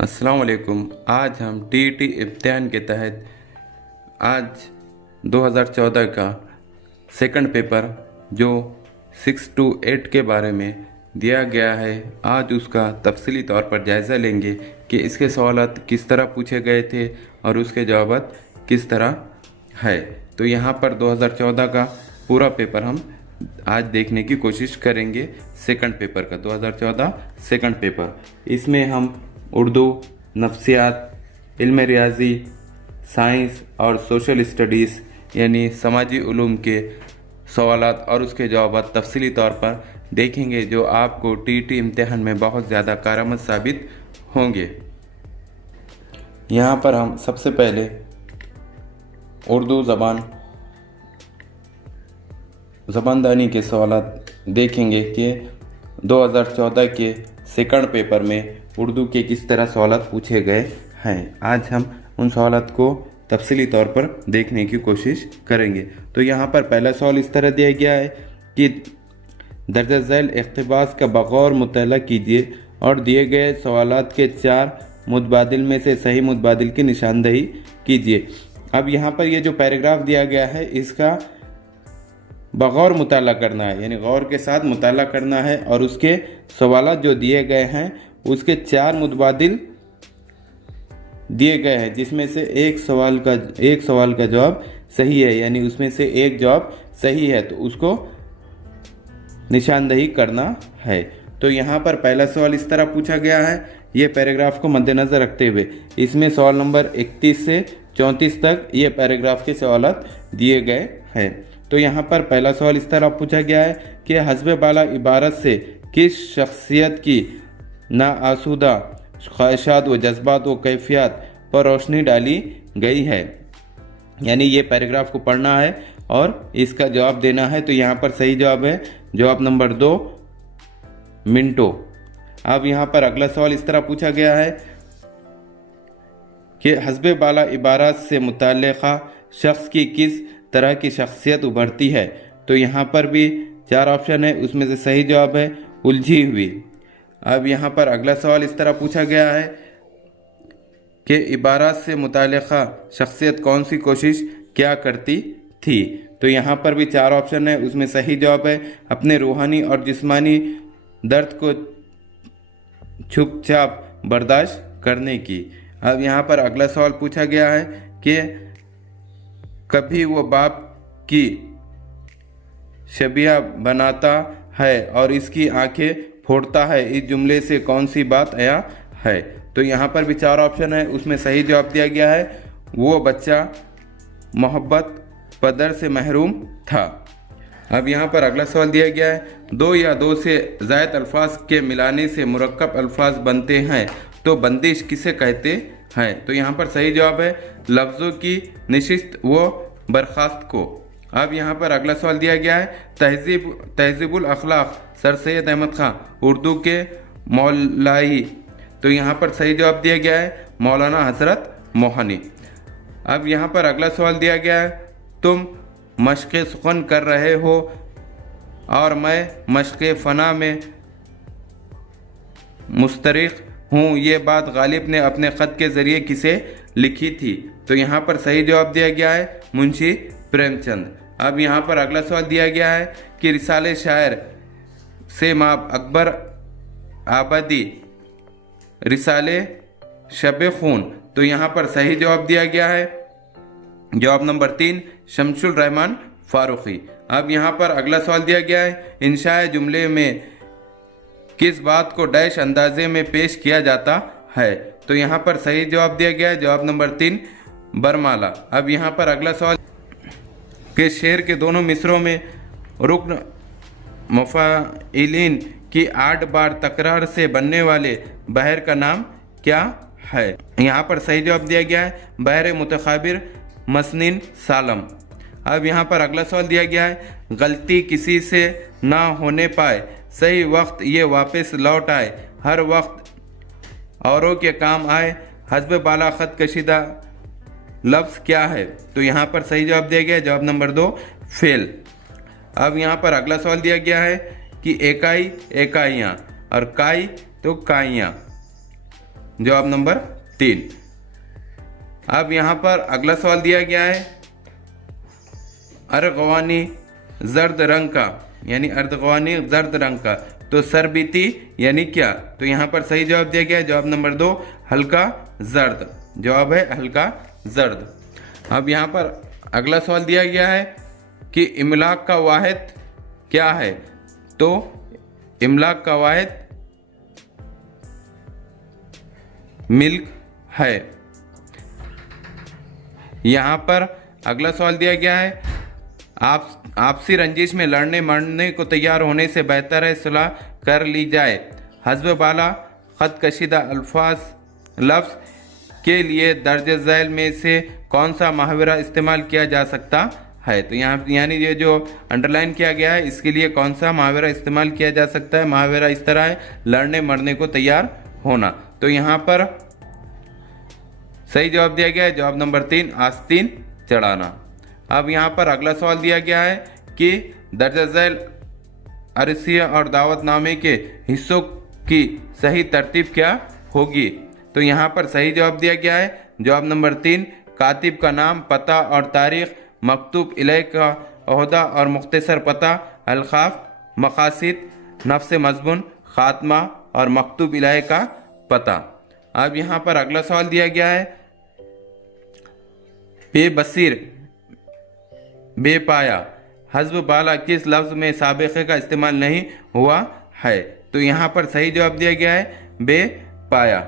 अस्सलाम वालेकुम। आज हम टीईटी इम्तिहान के तहत आज 2014 का सेकंड पेपर जो 6 to 8 के बारे में दिया गया है, आज उसका तफसीली तौर पर जायज़ा लेंगे कि इसके सवालात किस तरह पूछे गए थे और उसके जवाबात किस तरह है। तो यहाँ पर 2014 का पूरा पेपर हम आज देखने की कोशिश करेंगे। सेकंड पेपर का 2014 सेकंड पेपर, इसमें हम उर्दू, नफ्सियात, इल्म रियाजी, साइंस और सोशल स्टडीज़ यानी समाजी उलूम के सवालात और उसके जवाबात तफसीली तौर पर देखेंगे, जो आपको टीईटी इम्तिहान में बहुत ज़्यादा कारआमद साबित होंगे। यहाँ पर हम सबसे पहले उर्दू ज़बानदानी के सवालात देखेंगे कि 2014 के सेकंड पेपर में उर्दू के किस तरह सवालात पूछे गए हैं। आज हम उन सवालात को तफसीली तौर पर देखने की कोशिश करेंगे। तो यहाँ पर पहला सवाल इस तरह दिया गया है कि दर्ज झैल इक़्तिबास का बग़ौर मुताला कीजिए और दिए गए सवालात के 4 मुतबादिल में से सही मुतबादिल की निशानदही कीजिए। अब यहाँ पर ये जो पैराग्राफ दिया गया है, इसका बग़ौर मुताला करना है, यानी गौर के साथ मुताला करना है और उसके सवालात जो दिए गए हैं उसके 4 मुतबादिल दिए गए हैं, जिसमें से एक सवाल का जवाब सही है, यानी उसमें से एक जवाब सही है, तो उसको निशानदही करना है। तो यहाँ पर पहला सवाल इस तरह पूछा गया है। ये पैराग्राफ को मद्देनज़र रखते हुए इसमें सवाल नंबर 31 से 34 तक ये पैराग्राफ के सवालात दिए गए हैं। तो यहाँ पर पहला सवाल इस तरह पूछा गया है कि हस्ब बाला इबारत से किस शख्सियत की नाआसूदा ख्वाहिशात व जज्बात व कैफियत पर रोशनी डाली गई है, यानी ये पैराग्राफ को पढ़ना है और इसका जवाब देना है। तो यहाँ पर सही जवाब है जवाब नंबर 2, मिंटो। अब यहाँ पर अगला सवाल इस तरह पूछा गया है कि हस्ब बाला इबारत से मुतल्लिक़ा शख्स की किस तरह की शख्सियत उभरती है। तो यहाँ पर भी 4 ऑप्शन है, उसमें से सही जवाब है उलझी हुई। अब यहाँ पर अगला सवाल इस तरह पूछा गया है कि इबारत से मुतल्लिक़ा शख्सियत कौन सी कोशिश क्या करती थी। तो यहाँ पर भी 4 ऑप्शन है, उसमें सही जवाब है अपने रूहानी और जिस्मानी दर्द को चुपचाप बर्दाश्त करने की। अब यहाँ पर अगला सवाल पूछा गया है कि कभी वो बाप की शबिया बनाता है और इसकी आंखें फोड़ता है, इस जुमले से कौन सी बात आया है। तो यहाँ पर भी 4 ऑप्शन है, उसमें सही जवाब दिया गया है वो बच्चा मोहब्बत पदर से महरूम था। अब यहाँ पर अगला सवाल दिया गया है 2 या 2 से ज़ायद अल्फाज के मिलाने से मुरक्कब अल्फाज बनते हैं, तो बंदिश किसे कहते हैं। तो यहाँ पर सही जवाब है लफ्ज़ों की नशिस्त व बर्खास्त को। अब यहाँ पर अगला सवाल दिया गया है तहज़ीबुल अखलाक सर सैयद अहमद खां उर्दू के मौलाई। तो यहाँ पर सही जवाब दिया गया है मौलाना हज़रत मोहनी। अब यहाँ पर अगला सवाल दिया गया है तुम मश्क़ सुख़न कर रहे हो और मैं मश्क़ फ़ना में मुस्तरिक़ हूँ, ये बात गालिब ने अपने ख़त के ज़रिए किसे लिखी थी। तो यहाँ पर सही जवाब दिया गया है मुंशी प्रेमचंद। अब यहाँ पर अगला सवाल दिया गया है कि रिसाले शायर से माब अकबर आबादी रिसाले शब खून। तो यहाँ पर सही जवाब दिया गया है जवाब नंबर 3, शमसुल रहमान फारूकी। अब यहाँ पर अगला सवाल दिया गया है इंशाए जुमले में किस बात को डैश अंदाजे में पेश किया जाता है। तो यहाँ पर सही जवाब दिया गया है जवाब नंबर 3, बरमाला। अब यहाँ पर अगला सवाल के शेर के दोनों मिसरों में रुक्न मुफ़ाइलिन की 8 बार तकरार से बनने वाले बहर का नाम क्या है। यहाँ पर सही जवाब दिया गया है बहर मुतखाबिर मसनिन सालम। अब यहाँ पर अगला सवाल दिया गया है गलती किसी से ना होने पाए, सही वक्त ये वापस लौट आए, हर वक्त औरों के काम आए, हस्ब बाला ख़त कशीदा लफ्ज़ क्या है। तो यहाँ पर सही जवाब दिया गया है जवाब नंबर 2, फेल। अब यहाँ पर अगला सवाल दिया गया है कि इकाई इकाइयाँ और काई तो काइयाँ। जवाब नंबर 3। अब यहाँ पर अगला सवाल दिया गया है, अर्गवानी जर्द रंग का, यानी अर्गवानी जर्द रंग का, तो सरबीती यानी क्या? तो यहाँ पर सही जवाब दिया गया है, जवाब नंबर 2 हल्का जर्द, जवाब है हल्का जर्द। अब यहाँ पर अगला सवाल दिया गया है कि इमलाक का वाहिद क्या है? तो इमलाक का वाहिद मिल्क है। यहाँ पर अगला सवाल दिया गया है, आपसी रंजिश में लड़ने मरने को तैयार होने से बेहतर है सुलह कर ली जाए। हस्ब बाला ख़त कशीदा अल्फाज लफ्ज़ के लिए दर्ज झैल में से कौन सा मुहावरा इस्तेमाल किया जा सकता है? तो यहाँ यानी ये जो अंडरलाइन किया गया है इसके लिए कौन सा मुहावरा इस्तेमाल किया जा सकता है? मुहावरा इस तरह है, लड़ने मरने को तैयार होना। तो यहाँ पर सही जवाब दिया गया है, जवाब नंबर 3 आस्तीन चढ़ाना। अब यहाँ पर अगला सवाल दिया गया है कि दर्ज झैल अरसिया और दावतनामे के हिस्सों की सही तरतीब क्या होगी? तो यहाँ पर सही जवाब दिया गया है, जवाब नंबर 3 कातिब का नाम, पता और तारीख, मकतूब इलैह का ओहदा और मुख्तसर पता, अलखाफ, मकासिद, नफ्स मज़मून, खात्मा और मकतूब इलैह का पता। अब यहाँ पर अगला सवाल दिया गया है, बेबसीर बेपाया हस्ब बाला किस लफ्ज़ में साबिक़े का इस्तेमाल नहीं हुआ है? तो यहाँ पर सही जवाब दिया गया है बेपाया।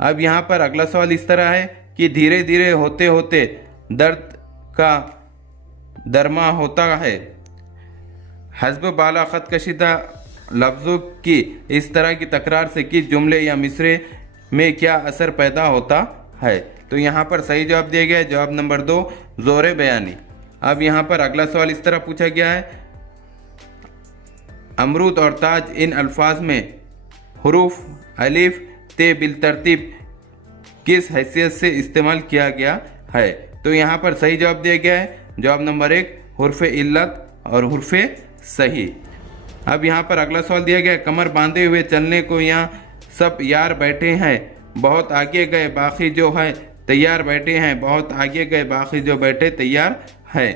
अब यहाँ पर अगला सवाल इस तरह है कि धीरे धीरे होते होते दर्द का दरमा होता है। हस्ब बाला ख़त कशीदा लफ्ज़ों की इस तरह की तकरार से किस जुमले या मिसरे में क्या असर पैदा होता है? तो यहाँ पर सही जवाब दिया गया है, जवाब नंबर 2 ज़ोर बयानी। अब यहाँ पर अगला सवाल इस तरह पूछा गया है, अमरूद और ताज इन अल्फाज में हुरूफ अलिफ ते बिलतरतीब किस हैसियत से इस्तेमाल किया गया है? तो यहाँ पर सही जवाब दिया गया है, जवाब नंबर 1 हुर्फ़ इल्लत और हुर्फ़ सही। अब यहाँ पर अगला सवाल दिया गया है, कमर बांधे हुए चलने को यहाँ सब यार बैठे हैं, बहुत आगे गए बाकी जो है तैयार बैठे हैं, बहुत आगे गए बाकी जो बैठे तैयार है।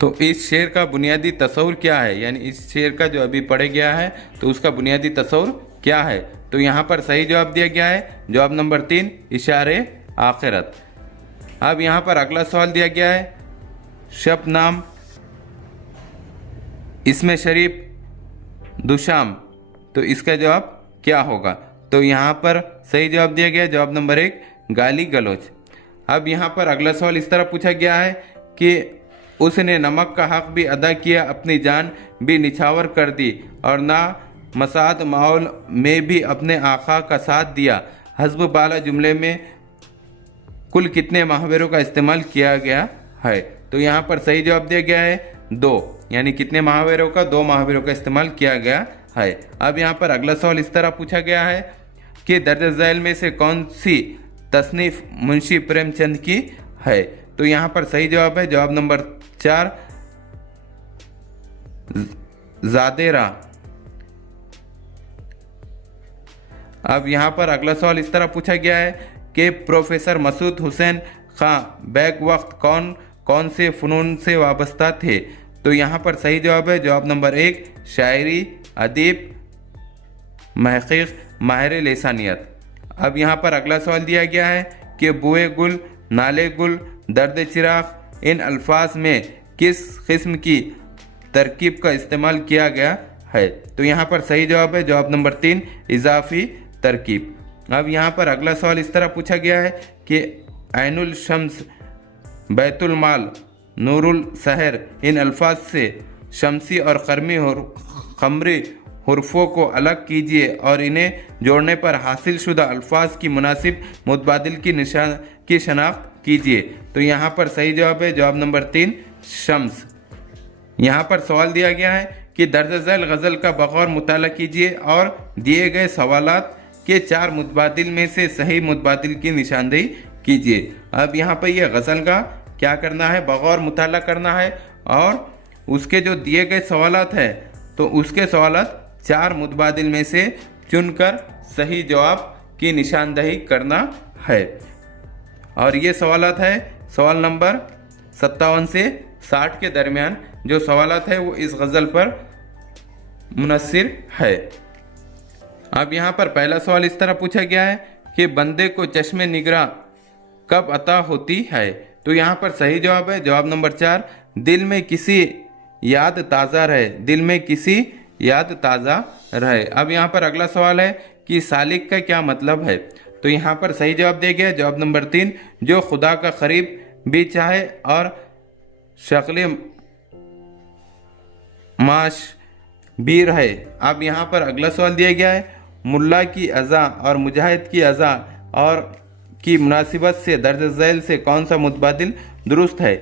तो इस शेर का बुनियादी तस्वुर क्या है? यानी इस शेर का जो अभी पढ़ा गया है तो उसका बुनियादी तस्वुर क्या है? तो यहाँ पर सही जवाब दिया गया है, जवाब नंबर 3 इशारे आखिरत। अब यहाँ पर अगला सवाल दिया गया है, शबनाम इसमें शरीफ दुशाम, तो इसका जवाब क्या होगा? तो यहाँ पर सही जवाब दिया गया है, जवाब नंबर 1 गाली गलौज। अब यहाँ पर अगला सवाल इस तरह पूछा गया है कि उसने नमक का हक भी अदा किया, अपनी जान भी निछावर कर दी और ना मसाद माहौल में भी अपने आका का साथ दिया। हस्ब बाला जुमले में कुल कितने मुहावरों का इस्तेमाल किया गया है? तो यहाँ पर सही जवाब दिया गया है 2, यानी कितने मुहावरों का? 2 मुहावरों का इस्तेमाल किया गया है। अब यहाँ पर अगला सवाल इस तरह पूछा गया है कि दर्ज झैल में से कौन सी तसनीफ मुंशी प्रेमचंद की है? तो यहाँ पर सही जवाब है, जवाब नंबर 4 ज़ादेरा। अब यहाँ पर अगला सवाल इस तरह पूछा गया है कि प्रोफेसर मसूद हुसैन खां बैक वक्त कौन कौन से फ़नून से वाबस्ता थे? तो यहाँ पर सही जवाब है, जवाब नंबर 1 शायरी, अदीब, महक़ीक़, माहिर लिसानियत। अब यहाँ पर अगला सवाल दिया गया है कि बुए गुल, नाले गुल, दर्द चिराग इन अल्फाज में किस किस्म की तरकीब का इस्तेमाल किया गया है? तो यहाँ पर सही जवाब है, जवाब नंबर 3 इजाफी तरकीब। अब यहाँ पर अगला सवाल इस तरह पूछा गया है कि ऐनुल शम्स, बैतुल माल, नूरुल सहर इन अल्फाज से शमसी और खमरी हुर्फ़ों को अलग कीजिए और इन्हें जोड़ने पर हासिल शुदा अल्फाज की मुनासिब मुतबादिल की शनाख्त कीजिए। तो यहाँ पर सही जवाब है, जवाब नंबर 3 शम्स। यहाँ पर सवाल दिया गया है कि दर्ज झैल गज़ल का बग़ौर मुताला कीजिए और दिए गए सवालात के 4 मुतबादिल में से सही मुतबादिल की निशानदेही कीजिए। अब यहाँ पर यह गज़ल का क्या करना है? बग़ौर मुताला करना है और उसके जो दिए गए सवालात हैं तो उसके सवालात 4 मुतबादिल में से चुनकर सही जवाब की निशानदही करना है। और ये सवालात है सवाल नंबर 57 से 60 के दरमियान जो सवालात है वो इस गज़ल पर मुनस्सिर है। अब यहाँ पर पहला सवाल इस तरह पूछा गया है कि बंदे को चश्मे निगरां कब अता होती है। तो यहाँ पर सही जवाब है जवाब नंबर 4, दिल में किसी याद ताज़ा रहे, दिल में किसी याद ताज़ा रहे। अब यहाँ पर अगला सवाल है कि सालिक का क्या मतलब है। तो यहाँ पर सही जवाब दिया गया जवाब नंबर 3, जो खुदा का करीब भी चाहे और शक्ल माश भी रहे। अब यहाँ पर अगला सवाल दिया गया है मुल्ला की अज़ा और मुजाहिद की अज़ा और की मुनासिबत से दर्ज झैल से कौन सा मुतबादिल दुरुस्त है।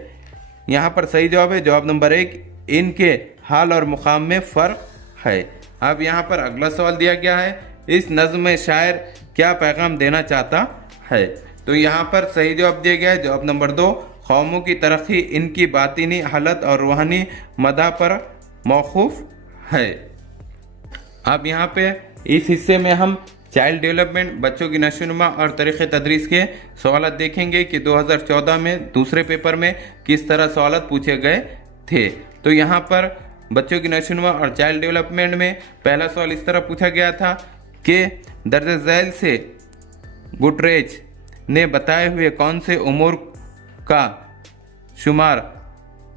यहाँ पर सही जवाब है जवाब नंबर 1, इनके हाल और मुकाम में फ़र्क है। अब यहाँ पर अगला सवाल दिया गया है इस नज़्म में शायर क्या पैगाम देना चाहता है। तो यहाँ पर सही जवाब दिया गया है जवाब नंबर 2, कौमों की तरक्की इनकी बातिनी हालत और रूहानी मदा पर मौकूफ़ है। अब यहाँ पे इस हिस्से में हम चाइल्ड डेवलपमेंट, बच्चों की नशोनुमा और तरीक़े तदरीस के सवाल देखेंगे कि 2014 में दूसरे पेपर में किस तरह सवाल पूछे गए थे। तो यहाँ पर बच्चों की नशोनुमा और चाइल्ड डेवलपमेंट में पहला सवाल इस तरह पूछा गया था कि दर्ज झैल से गुटरेज ने बताए हुए कौन से उमूर का शुमार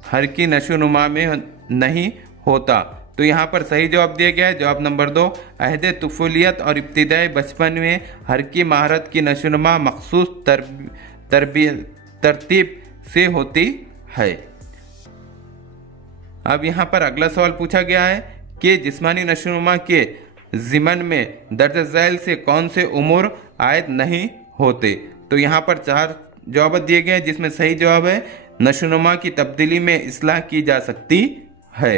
हर की नशोनुमा में नहीं होता। तो यहाँ पर सही जवाब दिया गया है जवाब नंबर 2, अहद तुफूलियत और इब्तिदाई बचपन में हर की महारत की नशोनुमा मखसूस तरतीब से होती है। अब यहाँ पर अगला सवाल पूछा गया है कि जिस्मानी नशोनुमा के ज़िमन में दर्ज झैल से कौन से उमूर आयद नहीं होते। तो यहाँ पर 4 जवाब दिए गए जिसमें सही जवाब है नशोनुमा की तब्दीली में इस्लाह की जा सकती है।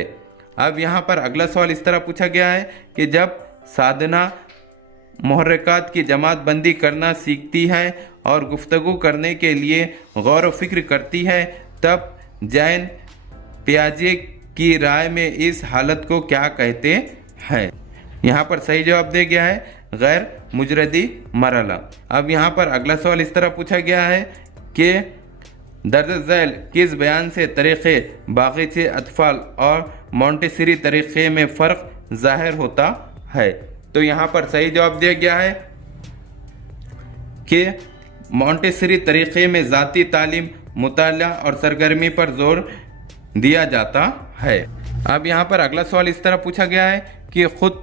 अब यहाँ पर अगला सवाल इस तरह पूछा गया है कि जब साधना मुहर्रिकात की जमात बंदी करना सीखती है और गुफ्तगू करने के लिए गौर व फिक्र करती है तब जैन पियाजे की राय में इस हालत को क्या कहते हैं। यहाँ पर सही जवाब दिया गया है गैर मुजरदी मरला। अब यहाँ पर अगला सवाल इस तरह पूछा गया है कि दर्ज झैल किस बयान से तरीक़े बाग़ीचे अतफ़ाल और मोंटेसरी तरीक़े में फ़र्क ज़ाहिर होता है। तो यहाँ पर सही जवाब दिया गया है कि मोंटेसरी तरीक़े में ज़ाती तालीम, मुताला और सरगर्मी पर जोर दिया जाता है। अब यहाँ पर अगला सवाल इस तरह पूछा गया है कि ख़ुद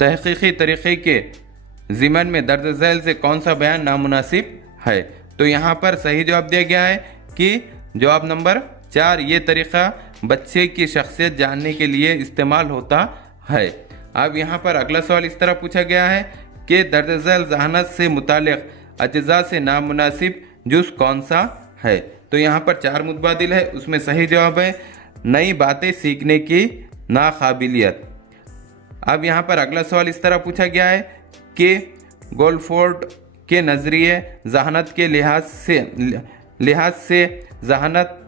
तहक़ीक़ी तरीक़े के ज़िमन में दर्ज झैल से कौन सा बयान नामुनासिब है। तो यहाँ पर सही जवाब दिया गया है कि जवाब नंबर 4, ये तरीक़ा बच्चे की शख्सियत जानने के लिए इस्तेमाल होता है। अब यहाँ पर अगला सवाल इस तरह पूछा गया है कि दर्ज झैल ज़हानत से मुतालिक अज्जा से नामुनासिब जुज़ कौन सा है। तो यहाँ पर 4 मुतबादिल है, उसमें सही जवाब है नई बातें सीखने की नाकाबिलियत। अब यहाँ पर अगला सवाल इस तरह पूछा गया है कि गोल्डफोर्ड के नज़रिए ज़हानत के लिहाज से ज़हानत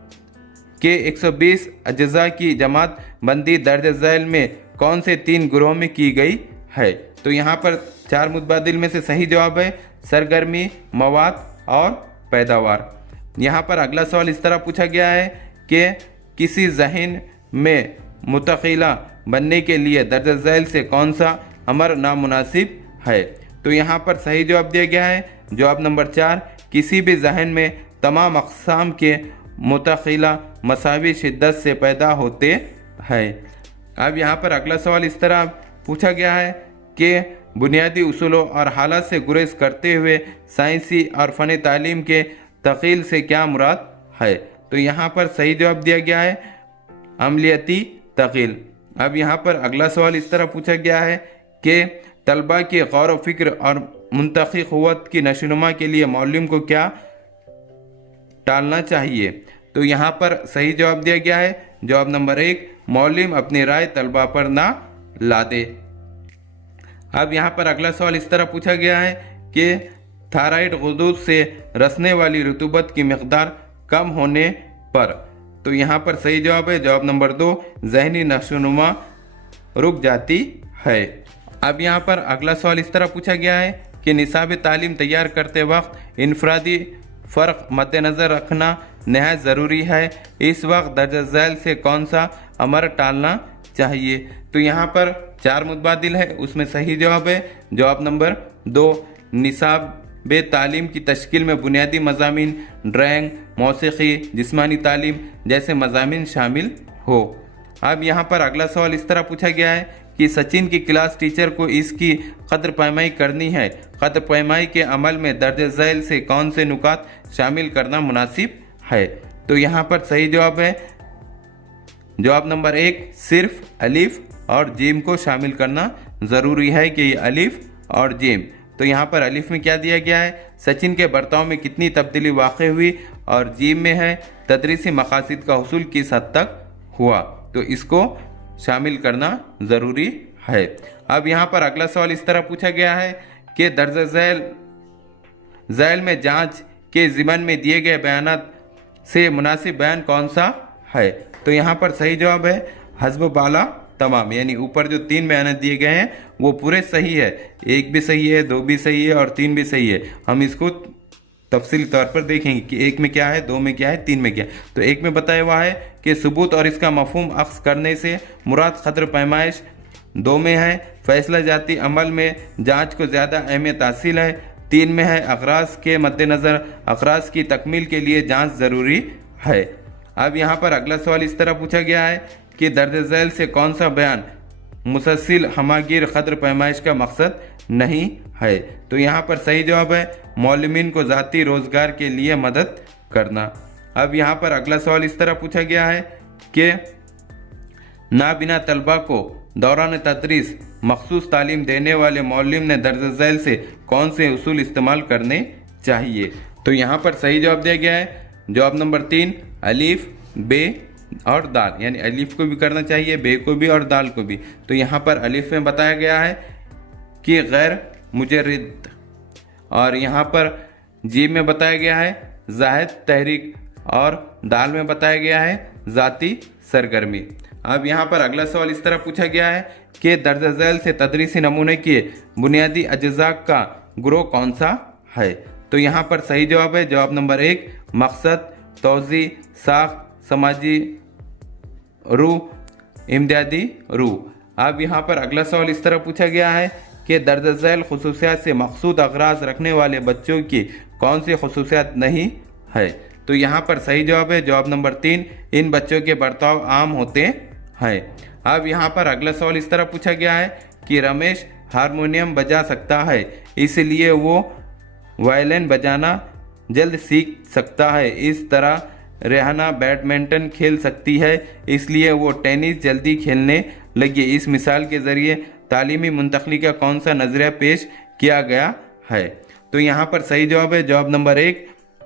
के 120 अज्जा की जमात बंदी दर्ज झैल में कौन से 3 ग्रोह में की गई है। तो यहाँ पर 4 मुतबादिल में से सही जवाब है सरगर्मी, मवाद और पैदावार। यहाँ पर अगला सवाल इस तरह पूछा गया है कि किसी ज़हन में मुतक़िला बनने के लिए दर्ज झैल से कौन सा अमर नामुनासिब है। तो यहाँ पर सही जवाब दिया गया है जवाब नंबर 4, किसी भी ज़हन में तमाम अक़साम के मुतक़िला मसावी शिद्दत से पैदा होते हैं। अब यहाँ पर अगला सवाल इस तरह पूछा गया है कि बुनियादी उसूलों और हालात से गुरेज करते हुए साइंसी और फ़नी तालीम के तक़ील से क्या मुराद है। तो यहाँ पर सही जवाब दिया गया है अमलियती तक़ील। अब यहाँ पर अगला सवाल इस तरह पूछा गया है कि तलबा की गौर व फिक्र और मुंतक़ी क़ुव्वत की नशोनुमा के लिए मौलम को क्या टालना चाहिए। तो यहाँ पर सही जवाब दिया गया है जवाब नंबर 1, मौलम अपनी राय तलबा पर ना लादे। अब यहाँ पर अगला सवाल इस तरह पूछा गया है कि थायराइड गुदूद से रसने वाली रुतूबत की मिक़दार कम होने पर। तो यहाँ पर सही जवाब है जवाब नंबर 2, ज़हनी नशोनुमा रुक जाती है। अब यहाँ पर अगला सवाल इस तरह पूछा गया है कि निसाब तालीम तैयार करते वक्त इनफरादी फ़र्क मद्देनज़र रखना नहायत ज़रूरी है। इस वक्त दर्ज झैल से कौन सा अमर टालना चाहिए? तो यहाँ पर 4 मुतबादिल है, उसमें सही जवाब है जवाब नंबर 2। निसाब तालीम की तश्कील में बुनियादी मज़ामीन ड्राइंग, मौसीकी, जिस्मानी तालीम जैसे मज़ामीन शामिल हो। अब यहाँ पर अगला सवाल इस तरह पूछा गया है कि सचिन की क्लास टीचर को इसकी कद्र पैमाई करनी है। कद्र पैमाई के अमल में दर्ज झैल से कौन से नुकात शामिल करना मुनासिब है? तो यहाँ पर सही जवाब है जवाब नंबर 1, सिर्फ अलिफ और जीम को शामिल करना ज़रूरी है कि ये अलिफ और जीम। तो यहाँ पर अलिफ में क्या दिया गया है, सचिन के बर्ताव में कितनी तब्दीली वाक़ई हुई, और जीम में है तदरीसी मकासद का हुसूल किस हद तक हुआ। तो इसको शामिल करना ज़रूरी है। अब यहाँ पर अगला सवाल इस तरह पूछा गया है कि दर्ज झैल में जांच के ज़िमन में दिए गए बयानात से मुनासिब बयान कौन सा है? तो यहाँ पर सही जवाब है हस्ब बाला तमाम, यानी ऊपर जो 3 बयान दिए गए हैं वो पूरे सही है। 1 भी सही है, 2 भी सही है और 3 भी सही है। हम इसको तफसीली तौर पर देखेंगे कि 1 में क्या है, 2 में क्या है, 3 में क्या है। तो 1 में बताया हुआ है कि सबूत और इसका मफहूम अक्स करने से मुराद कद्र पैमाइश। 2 में है फैसला जाती अमल में जांच को ज़्यादा अहमियत हासिल है। 3 में है अगराज के मद्देनज़र अगराज की तकमील के लिए जांच ज़रूरी है। अब यहाँ पर अगला सवाल इस तरह पूछा गया है कि दर्ज झैल से कौन सा बयान मुसलसिल हमागिर कद्र पैमाइश का मकसद नहीं है? तो यहाँ पर सही जवाब है मौलमीन को ज़ाती रोज़गार के लिए मदद करना। अब यहाँ पर अगला सवाल इस तरह पूछा गया है कि नाबिना तलबा को दौरान तदरीस मखसूस तालीम देने वाले मौलम ने दर्ज झैल से कौन से उसूल इस्तेमाल करने चाहिए? तो यहाँ पर सही जवाब दिया गया है जवाब नंबर 3, अलीफ, बे और दाल, यानी अलीफ को भी करना चाहिए, बे को भी और दाल को भी। तो यहाँ पर अलीफ में बताया गया है कि गैर मुजर्रिद, और यहाँ पर जीम में बताया गया है जाहिद तहरीक, और दाल में बताया गया है ज़ाती सरगर्मी। अब यहाँ पर अगला सवाल इस तरह पूछा गया है कि दर्ज झैल से तदरीसी नमूने के बुनियादी अज्जा का ग्रोह कौन सा है? तो यहाँ पर सही जवाब है जवाब नंबर 1, मकसद, तोज़ी, साख, समाजी रूह, इमदादी रूह। अब यहाँ पर अगला सवाल इस तरह पूछा गया है कि दर्ज झैल खुसूसियात से मकसूद अगराज रखने वाले बच्चों की कौन सी खुसूसियात नहीं है? तो यहाँ पर सही जवाब है जवाब नंबर 3, इन बच्चों के बर्ताव आम होते हैं। अब यहाँ पर अगला सवाल इस तरह पूछा गया है कि रमेश हारमोनियम बजा सकता है, इसलिए वो वायलिन बजाना जल्द सीख सकता है। इस तरह रेहाना बैडमिंटन खेल सकती है, इसलिए वो टेनिस जल्दी खेलने लगी। इस मिसाल के ज़रिए तालीमी मुंतकली का कौन सा नज़रिया पेश किया गया है? तो यहाँ पर सही जवाब है जवाब नंबर 1,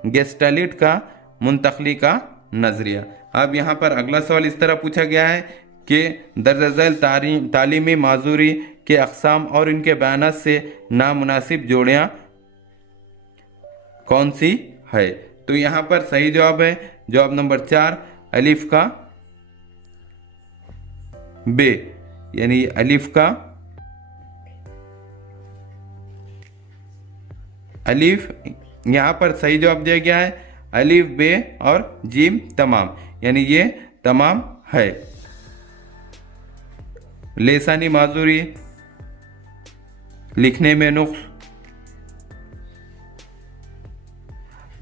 गेस्टालिट का मुंतकली का नज़रिया। अब यहाँ पर अगला सवाल इस तरह पूछा गया है कि दर्ज झैल तालीमी माजूरी के अक़साम और इनके बयानात से नामुनासिब जोड़ियाँ कौन सी है? तो यहाँ पर सही जवाब है जवाब नंबर 4, अलिफ का बे, यानी अलिफ का अलिफ। यहाँ पर सही जवाब दिया गया है अलिफ, बे और जीम तमाम, यानी ये तमाम है। लेसानी माजूरी, लिखने में नुक्स,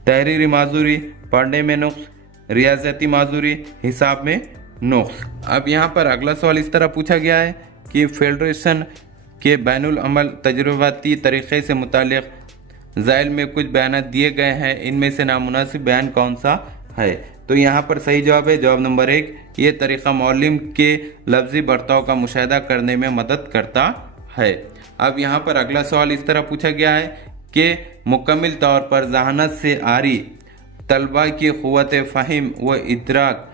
तहरीरी माजूरी, पढ़ने में नुक्स, रियाजती माजूरी, हिसाब में नुक्स। अब यहाँ पर अगला सवाल इस तरह पूछा गया है कि फेडरेशन के बैनुल अमल तजुर्बाती तरीक़े से मुतालिक झैल में कुछ बयान दिए गए हैं, इनमें से नामुनासिब बयान कौन सा है? तो यहाँ पर सही जवाब है जवाब नंबर 1, ये तरीक़ा मौलिम के लफ्ज़ी बर्ताव का मुशाहिदा करने में मदद करता है। अब यहाँ पर अगला सवाल इस तरह पूछा गया है कि मुकम्मल तौर पर ज़हानत से आरी तलबा की क़ुव्वत फ़हीम व इदराक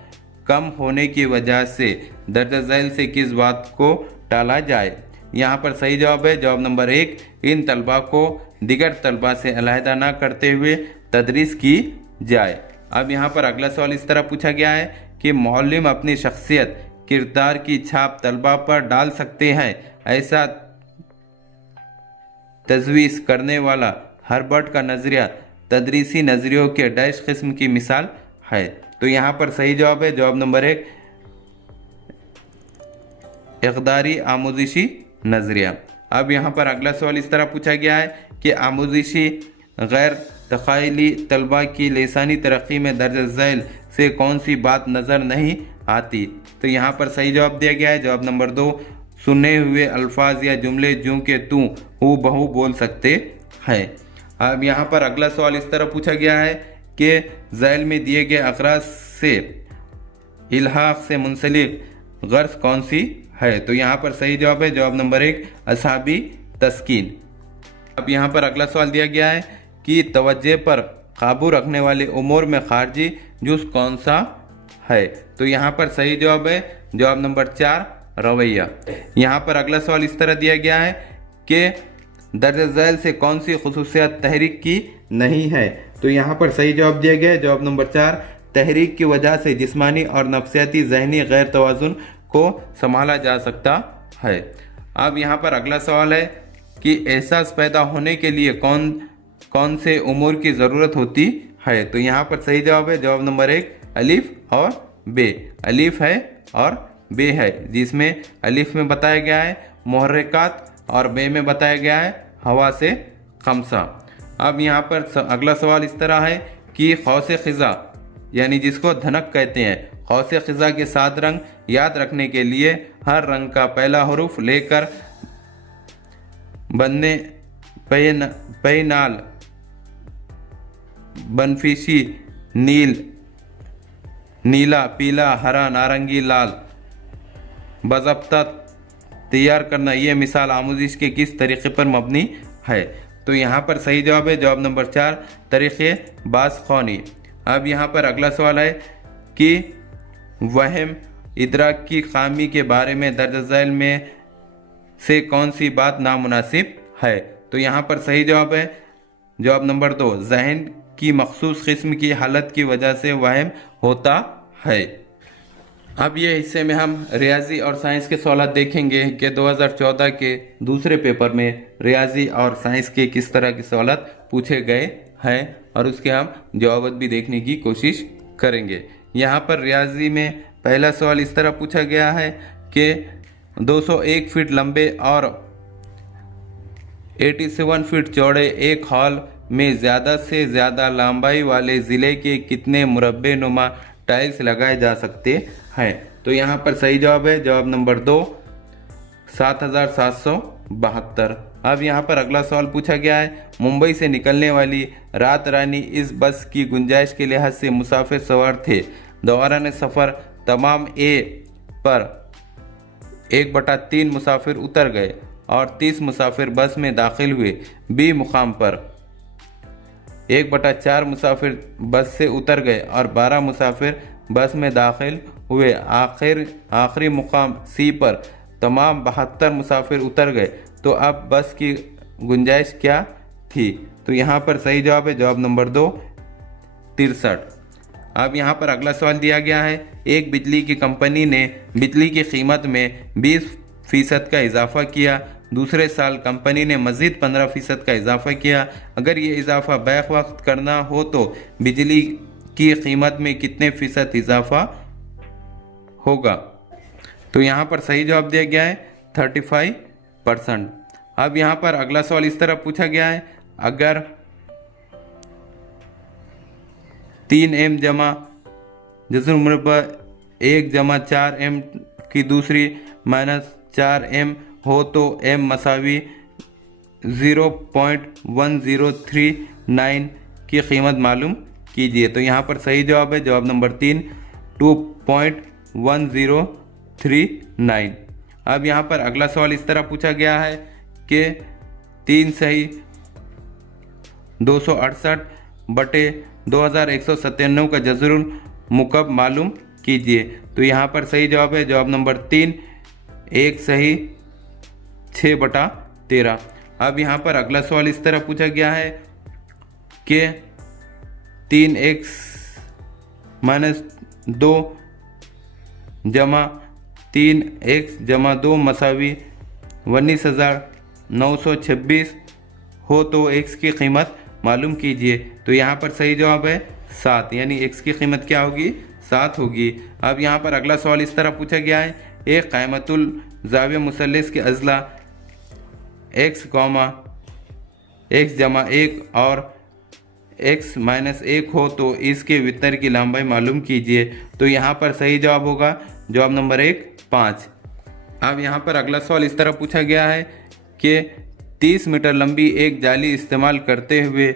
कम होने की वजह से दर्ज झैल से किस बात को टाला जाए? यहाँ पर सही जवाब है जवाब नंबर 1, इन तलबा को दिगर तलबा से अलहदा ना करते हुए तदरीस की जाए। अब यहाँ पर अगला सवाल इस तरह पूछा गया है कि मौलिम अपनी शख्सियत किरदार की छाप तलबा पर डाल सकते हैं, ऐसा तजवीज़ करने वाला हर्बर्ट का नज़रिया तदरीसी नज़रियों के डैश किस्म की मिसाल है। तो यहाँ पर सही जवाब है जवाब नंबर 1, इक़दारी आमोजिशी नज़रिया। अब यहाँ पर अगला सवाल इस तरह पूछा गया है कि आमोजिशी गैर तख़यली तलबा की लिसानी तरक्की में दर्ज झैल से कौन सी बात नज़र नहीं आती। तो यहाँ पर सही जवाब दिया गया है जवाब नंबर 2, सुने हुए अल्फाज या जुमले जो कि तू हू बहू बोल सकते हैं। अब यहाँ पर अगला सवाल इस तरह पूछा गया है कि झैल में दिए गए अक़राज़ से इल्हाक़ से मुंसलिक गर्ज़ कौन सी है। तो यहाँ पर सही जवाब है जवाब नंबर 1, असहाबी तस्कीन। अब यहाँ पर अगला सवाल दिया गया है कि तवज्जो पर काबू रखने वाले उमूर में खारजी जुज़ कौन सा है। तो यहाँ पर सही जवाब है जवाब नंबर 4, रवैया। यहाँ पर अगला सवाल इस तरह दिया गया है कि दर्ज झैल से कौन सी खुसूसियत तहरीक की नहीं है। तो यहाँ पर सही जवाब दिया गया है जवाब नंबर 4, तहरीक की वजह से जिस्मानी और नफ्सियाती ज़हनी गैर तवाज़ुन को संभाला जा सकता है। अब यहाँ पर अगला सवाल है कि एहसास पैदा होने के लिए कौन कौन से उमूर की ज़रूरत होती है। तो यहाँ पर सही जवाब है जवाब नंबर 1, अलिफ और बे। अलिफ है और बे है, जिसमें अलिफ में बताया गया है मुहर्रिकात और बे में बताया गया है हवा से खमसा। अब यहाँ पर अगला सवाल इस तरह है कि खौसे ख़िज़ा यानी जिसको धनक कहते हैं, खौसे ख़िज़ा के 7 रंग याद रखने के लिए हर रंग का पहला हरूफ लेकर बनने पैनाल बनफीसी नील नीला पीला हरा नारंगी लाल बज़ाब्ता तैयार करना, ये मिसाल आमोजिश के किस तरीक़े पर मबनी है। तो यहाँ पर सही जवाब है जवाब नंबर 4, तरीक़े बाज़ख़्वानी। अब यहाँ पर अगला सवाल है कि वहम इदराक की खामी के बारे में दर्ज झैल में से कौन सी बात नामुनासिब है। तो यहाँ पर सही जवाब है जवाब नंबर 2, ज़हन की मखसूस किस्म की हालत की वजह से वहम होता है। अब ये हिस्से में हम रियाजी और साइंस के सवाल देखेंगे कि 2014 के दूसरे पेपर में रियाजी और साइंस के किस तरह के सवाल पूछे गए हैं और उसके हम जवाब भी देखने की कोशिश करेंगे। यहाँ पर रियाजी में पहला सवाल इस तरह पूछा गया है कि 201 फीट लंबे और 87 फीट चौड़े एक हॉल में ज़्यादा से ज़्यादा लंबाई वाले ज़िले के कितने मुरब्बे नुमा टाइल्स लगाए जा सकते हैं। तो यहाँ पर सही जवाब है जवाब नंबर 2, 7772। अब यहाँ पर अगला सवाल पूछा गया है, मुंबई से निकलने वाली रात रानी इस बस की गुंजाइश के लिहाज से मुसाफिर सवार थे। दौरान सफ़र तमाम ए पर 1/3 मुसाफिर उतर गए और 30 मुसाफिर बस में दाखिल हुए। बी मुकाम पर 1/4 मुसाफिर बस से उतर गए और 12 मुसाफिर बस में दाखिल हुए। आखिरी मुकाम सी पर तमाम 72 मुसाफिर उतर गए। तो अब बस की गुंजाइश क्या थी। तो यहाँ पर सही जवाब है जवाब नंबर 2, 63। अब यहाँ पर अगला सवाल दिया गया है, एक बिजली की कंपनी ने बिजली की कीमत में 20% का इजाफा किया। दूसरे साल कंपनी ने मज़ीद 15% का इजाफा किया। अगर ये इजाफा बैक वक्त करना हो तो बिजली की कीमत में कितने फीसद इजाफा होगा। तो यहाँ पर सही जवाब दिया गया है 35%। अब यहाँ पर अगला सवाल इस तरह पूछा गया है, अगर 3m जमा जज़र मुरब्बा 1 जमा 4m की दूसरी -4m हो तो m मसावी 0.1039 की कीमत मालूम कीजिए। तो यहाँ पर सही जवाब है जवाब नंबर 3, 2.1039। अब यहाँ पर अगला सवाल इस तरह पूछा गया है कि 3 सही 268/2197 का जज़रुल मुकब मालूम कीजिए। तो यहाँ पर सही जवाब है जवाब नंबर 3, 1 सही 6/13। अब यहाँ पर अगला सवाल इस तरह पूछा गया है कि 3x - 2 जमा 3x जमा 2 मसावी 19,926 हो तो x की कीमत मालूम कीजिए। तो यहाँ पर सही जवाब है 7, यानी x की कीमत क्या होगी, 7 होगी। अब यहाँ पर अगला सवाल इस तरह पूछा गया है, एक क़ाइमतुल ज़ाविया मुसल्लस के अज़ला x, x जमा 1 और x माइनस 1 हो तो इसके वितर की लंबाई मालूम कीजिए। तो यहाँ पर सही जवाब होगा जवाब नंबर 1 5। अब यहाँ पर अगला सवाल इस तरह पूछा गया है कि 30 मीटर लंबी एक जाली इस्तेमाल करते हुए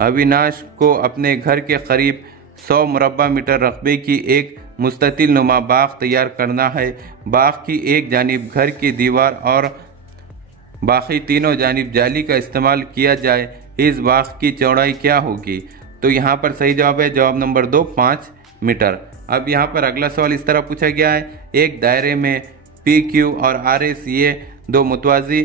अविनाश को अपने घर के करीब 100 मुरब्बा मीटर रकबे की एक मुस्ततिल नुमा बाग तैयार करना है। बाग की एक जानिब घर की दीवार और बाकी तीनों जानिब जाली का इस्तेमाल किया जाए, इस बाग की चौड़ाई क्या होगी। तो यहाँ पर सही जवाब है जवाब नंबर 2 5 मीटर। अब यहाँ पर अगला सवाल इस तरह पूछा गया है, एक दायरे में पी क्यू और आर एस ये दो मुतवाज़ी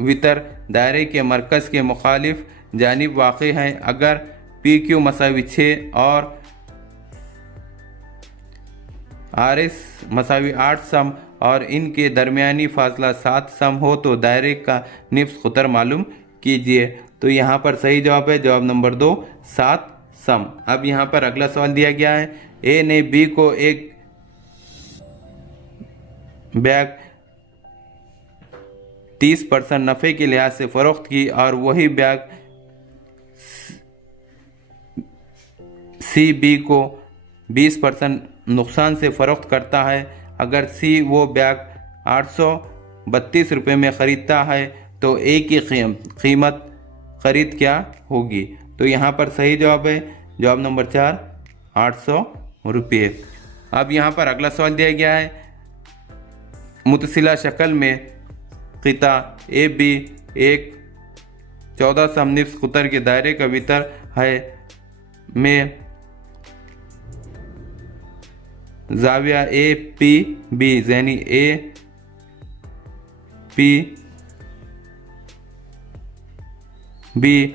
वितर दायरे के मरकज़ के मुखालिफ जानिब वाक़ हैं। अगर पी क्यू मसावी 6 और आर एस मसावी 8 सम और इनके दरमियानी फासला 7 सम हो तो दायरे का निफ्स क़ुतर मालूम कीजिए। तो यहाँ पर सही जवाब है जवाब नंबर 2 7 सम। अब यहाँ पर अगला सवाल दिया गया है, ए ने बी को एक बैग 30% नफ़े के लिहाज से फ़रोख्त की और वही बैग सी बी को 20% नुकसान से फ़रोख्त करता है। अगर सी वो बैग 832 रुपये में ख़रीदता है तो ए की कीमत ख़रीद क्या होगी। तो यहाँ पर सही जवाब है जवाब नंबर 4 800 रुपये। अब यहाँ पर अगला सवाल दिया गया है, मुतसिला शक्ल में क़िता ए बी एक 14 सम निफ्स क़ुतर के दायरे का वितर है में ज़ाविया ए पी बी यानी A P B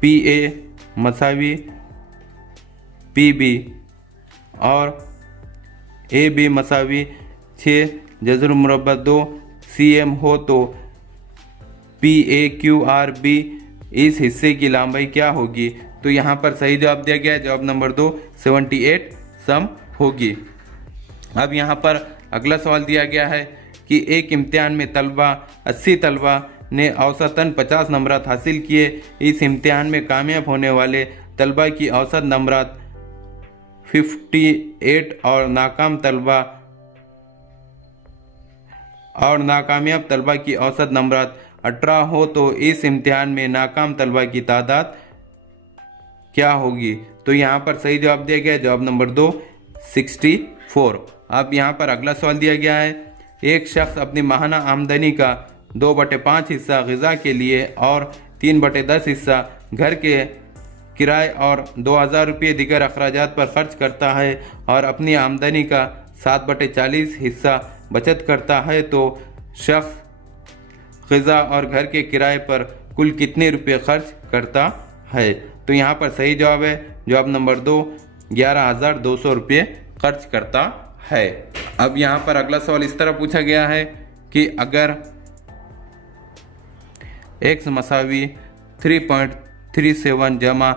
P A मसावी पी बी और ए बी मसावी 6 जज़र मुरब्बा 2 सी एम हो तो P A Q R B इस हिस्से की लंबाई क्या होगी। तो यहाँ पर सही जवाब दिया गया है जवाब नंबर 2 78 सम होगी। अब यहाँ पर अगला सवाल दिया गया है कि एक इम्तिहान में 80 तलबा ने औसतन 50 नंबरात हासिल किए। इस इम्तिहान में कामयाब होने वाले तलबा की औसत नंबरात 58 और नाकामयाब तलबा की औसत नंबरात 18 हो तो इस इम्तिहान में नाकाम तलबा की तादाद क्या होगी। तो यहाँ पर सही जवाब दिया गया है जवाब नंबर 2 64। अब यहाँ पर अगला सवाल दिया गया है, एक शख्स अपनी माहाना आमदनी का 2/5 हिस्सा ग़िज़ा के लिए और 3/10 हिस्सा घर के किराए और 2000 रुपये दीगर अखराजात पर खर्च करता है और अपनी आमदनी का 7/40 हिस्सा बचत करता है। तो शख्स ग़िज़ा और घर के किराए पर कुल कितने रुपये खर्च करता है। तो यहाँ पर सही जवाब है जवाब नंबर 2 11,200 रुपये खर्च करता है। अब यहाँ पर अगला सवाल इस तरह पूछा गया है कि अगर x मसावी 3.37 जमा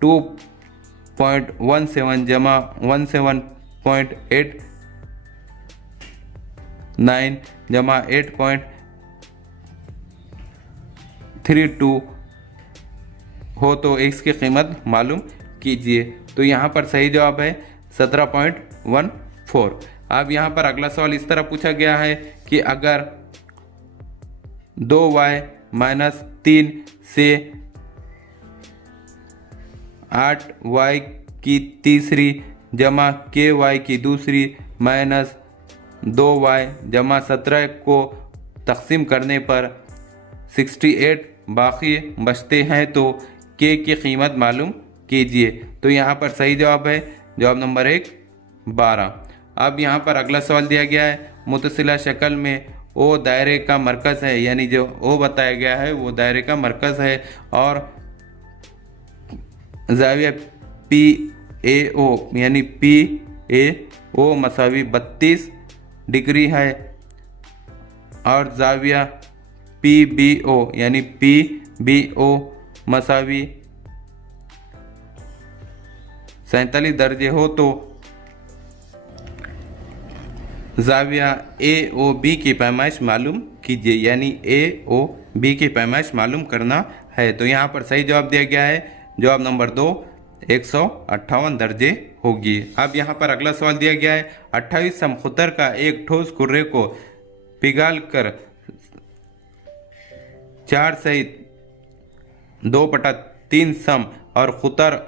2.17 जमा 17.89 जमा 8.32 हो तो x की कीमत मालूम कीजिए। तो यहाँ पर सही जवाब है 17.14। अब यहाँ पर अगला सवाल इस तरह पूछा गया है कि अगर 2y माइनस 3 से 8y की तीसरी जमा ky की दूसरी माइनस 2y जमा 17 को तकसीम करने पर 68 बाकी बचते हैं तो k की कीमत मालूम कीजिए। तो यहाँ पर सही जवाब है जवाब नंबर 1 12। अब यहाँ पर अगला सवाल दिया गया है, मुतसिला शक्ल में ओ दायरे का मरकज़ है, यानी जो ओ बताया गया है वो दायरे का मरकज़ है और ज़ाविया पी ए ओ यानी पी ए ओ मसावी 32 डिग्री है और ज़ाविया PBO यानी PBO मसावी 47 दर्जे हो तो ज़ाविया AOB की पैमाइश मालूम कीजिए, यानी AOB की पैमाइश मालूम करना है। तो यहाँ पर सही जवाब दिया गया है, जवाब नंबर 2 158 दर्जे होगी। अब यहाँ पर अगला सवाल दिया गया है, 28 सम खुतर का एक ठोस कुर्रे को पिघाल कर 4 सहित 2/3 सम और खुतर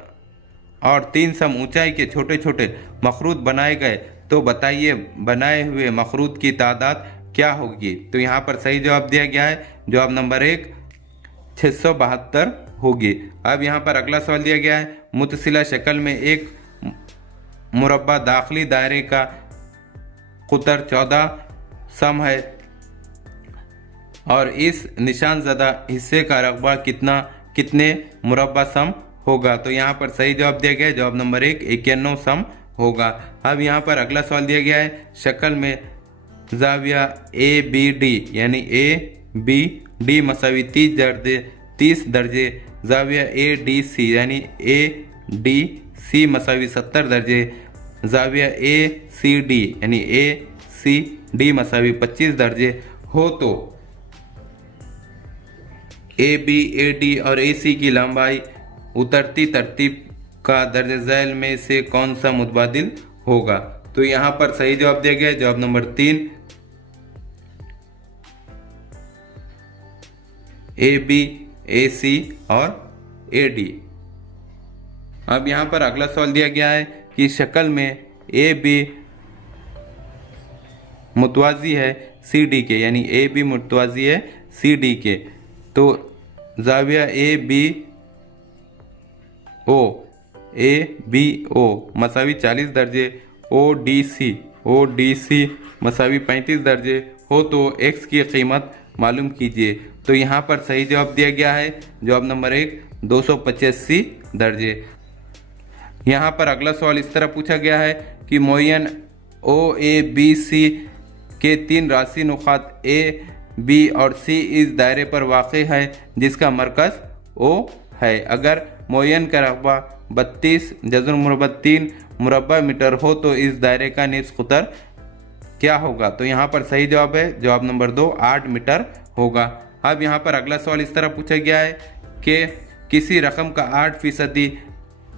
और 3 सम ऊंचाई के छोटे छोटे मखरूत बनाए गए, तो बताइए बनाए हुए मखरूत की तादाद क्या होगी। तो यहाँ पर सही जवाब दिया गया है, जवाब नंबर 1 672 होगी। अब यहाँ पर अगला सवाल दिया गया है, मुतसिला शक्ल में एक मुरब्बा दाखिली दायरे का कुतर 14 सम है और इस निशान ज़दा हिस्से का रकबा कितने मुरब्बा सम होगा। तो यहाँ पर सही जवाब दिया गया है, जवाब नंबर 1 91 सम होगा। अब यहाँ पर अगला सवाल दिया गया है, शक्ल में ज़ाविया ABD यानी ABD मसावी 30 दर्जे, ज़ाविया ADC यानी ADC मसावी 70 दर्जे, ज़ाविया ACD यानी ACD मसावी 25 दर्जे हो तो AB, AD और AC की लंबाई उतरती तरतीब का दर्ज झैल में से कौन सा मुतबादिल होगा। तो यहाँ पर सही जवाब दिया गया है, जवाब नंबर 3 AB, AC और AD। अब यहाँ पर अगला सवाल दिया गया है कि शक्ल में AB मुतवाज़ी है CD के, यानी AB मुतवाज़ी है CD के, तो ज़ाविया ABO मसावी 40 दर्जे, ODC मसावी 35 दर्जे हो तो X की कीमत मालूम कीजिए। तो यहाँ पर सही जवाब दिया गया है, जवाब नंबर 1 285 दर्जे। यहाँ पर अगला सवाल इस तरह पूछा गया है कि मुअय्यन OABC के 3 राशि नुकात A, B और C इस दायरे पर वाक़ है जिसका मरकज़ O है। अगर मुअय्यन का रकबा 32 जज़र मुरब्बा 3 मुरब्बा मीटर हो तो इस दायरे का निस्फ़ कुतर क्या होगा। तो यहाँ पर सही जवाब है, जवाब नंबर 2 8 मीटर होगा। अब यहाँ पर अगला सवाल इस तरह पूछा गया है कि किसी रकम का 8%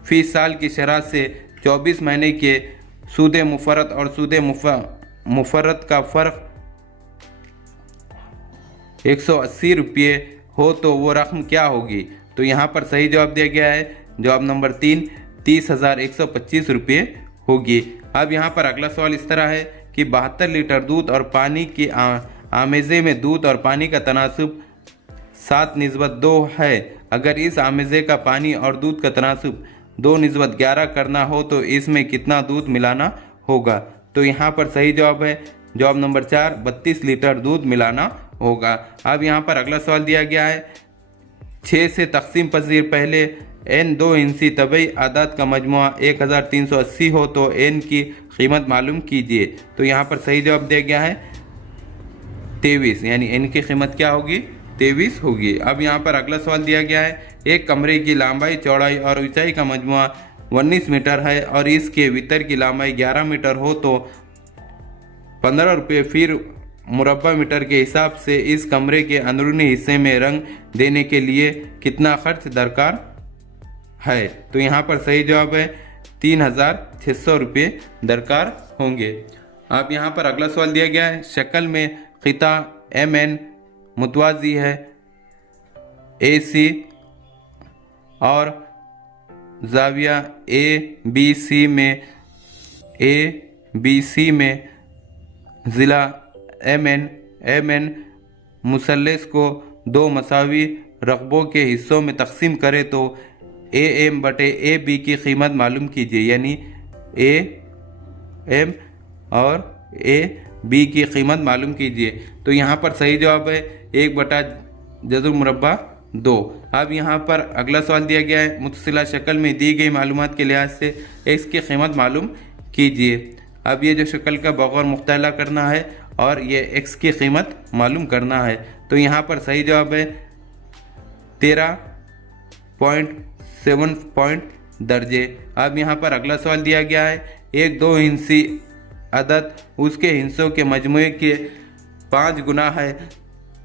फी साल की शरह से 24 महीने के सूद मुफरत और सूद मुफरत का फ़र्क 180 रुपये हो तो वो रकम क्या होगी। तो यहाँ पर सही जवाब दिया गया है, जवाब नंबर 3 30,125 रुपये होगी। अब यहाँ पर अगला सवाल इस तरह है कि 72 लीटर दूध और पानी की आमेज़े में दूध और पानी का तनासुब 7:2 है। अगर इस आमेज़े का पानी और दूध का तनासुब 2:11 करना हो तो इसमें कितना दूध मिलाना होगा। तो यहाँ पर सही जवाब है, जवाब नंबर 4 32 लीटर दूध मिलाना होगा। अब यहाँ पर अगला सवाल दिया गया है, 6 से तकसीम पजीर पहले n 2 इंसी तबई आदाद का मजमुआ 1380 हो तो n की कीमत मालूम कीजिए। तो यहाँ पर सही जवाब दिया गया है 23, यानी n की कीमत क्या होगी 23 होगी। अब यहाँ पर अगला सवाल दिया गया है, एक कमरे की लंबाई चौड़ाई और ऊंचाई का मजमुआ 19 मीटर है और इसके भीतर की लंबाई 11 मीटर हो तो 15 रुपये फिर मुरब्बा मीटर के हिसाब से इस कमरे के अंदरूनी हिस्से में रंग देने के लिए कितना खर्च दरकार है। तो यहाँ पर सही जवाब है 3,600 रुपये दरकार होंगे। अब यहाँ पर अगला सवाल दिया गया है, शक्ल में ख़िता MN मुतवाज़ी है AC और ज़ाविया ABC में ज़िला MN मुसल्लस को 2 मसावी रकबों के हिस्सों में तकसीम करे तो AM बटे AB की कीमत मालूम कीजिए, यानी AM और AB की कीमत मालूम कीजिए। तो यहाँ पर सही जवाब है 1/जज़र मुरब्बा 2। अब यहाँ पर अगला सवाल दिया गया है, मुतसिला शक्ल में दी गई मालूमात के लिहाज से X की कीमत मालूम कीजिए। अब ये जो शक्ल का बगौर मुख्तला करना है और ये X की कीमत मालूम करना है। तो यहाँ पर सही जवाब है 13.7 दर्जे। अब यहाँ पर अगला सवाल दिया गया है, एक दो हिंसी अदद उसके हिस्सों के मजमूए के 5 गुना है,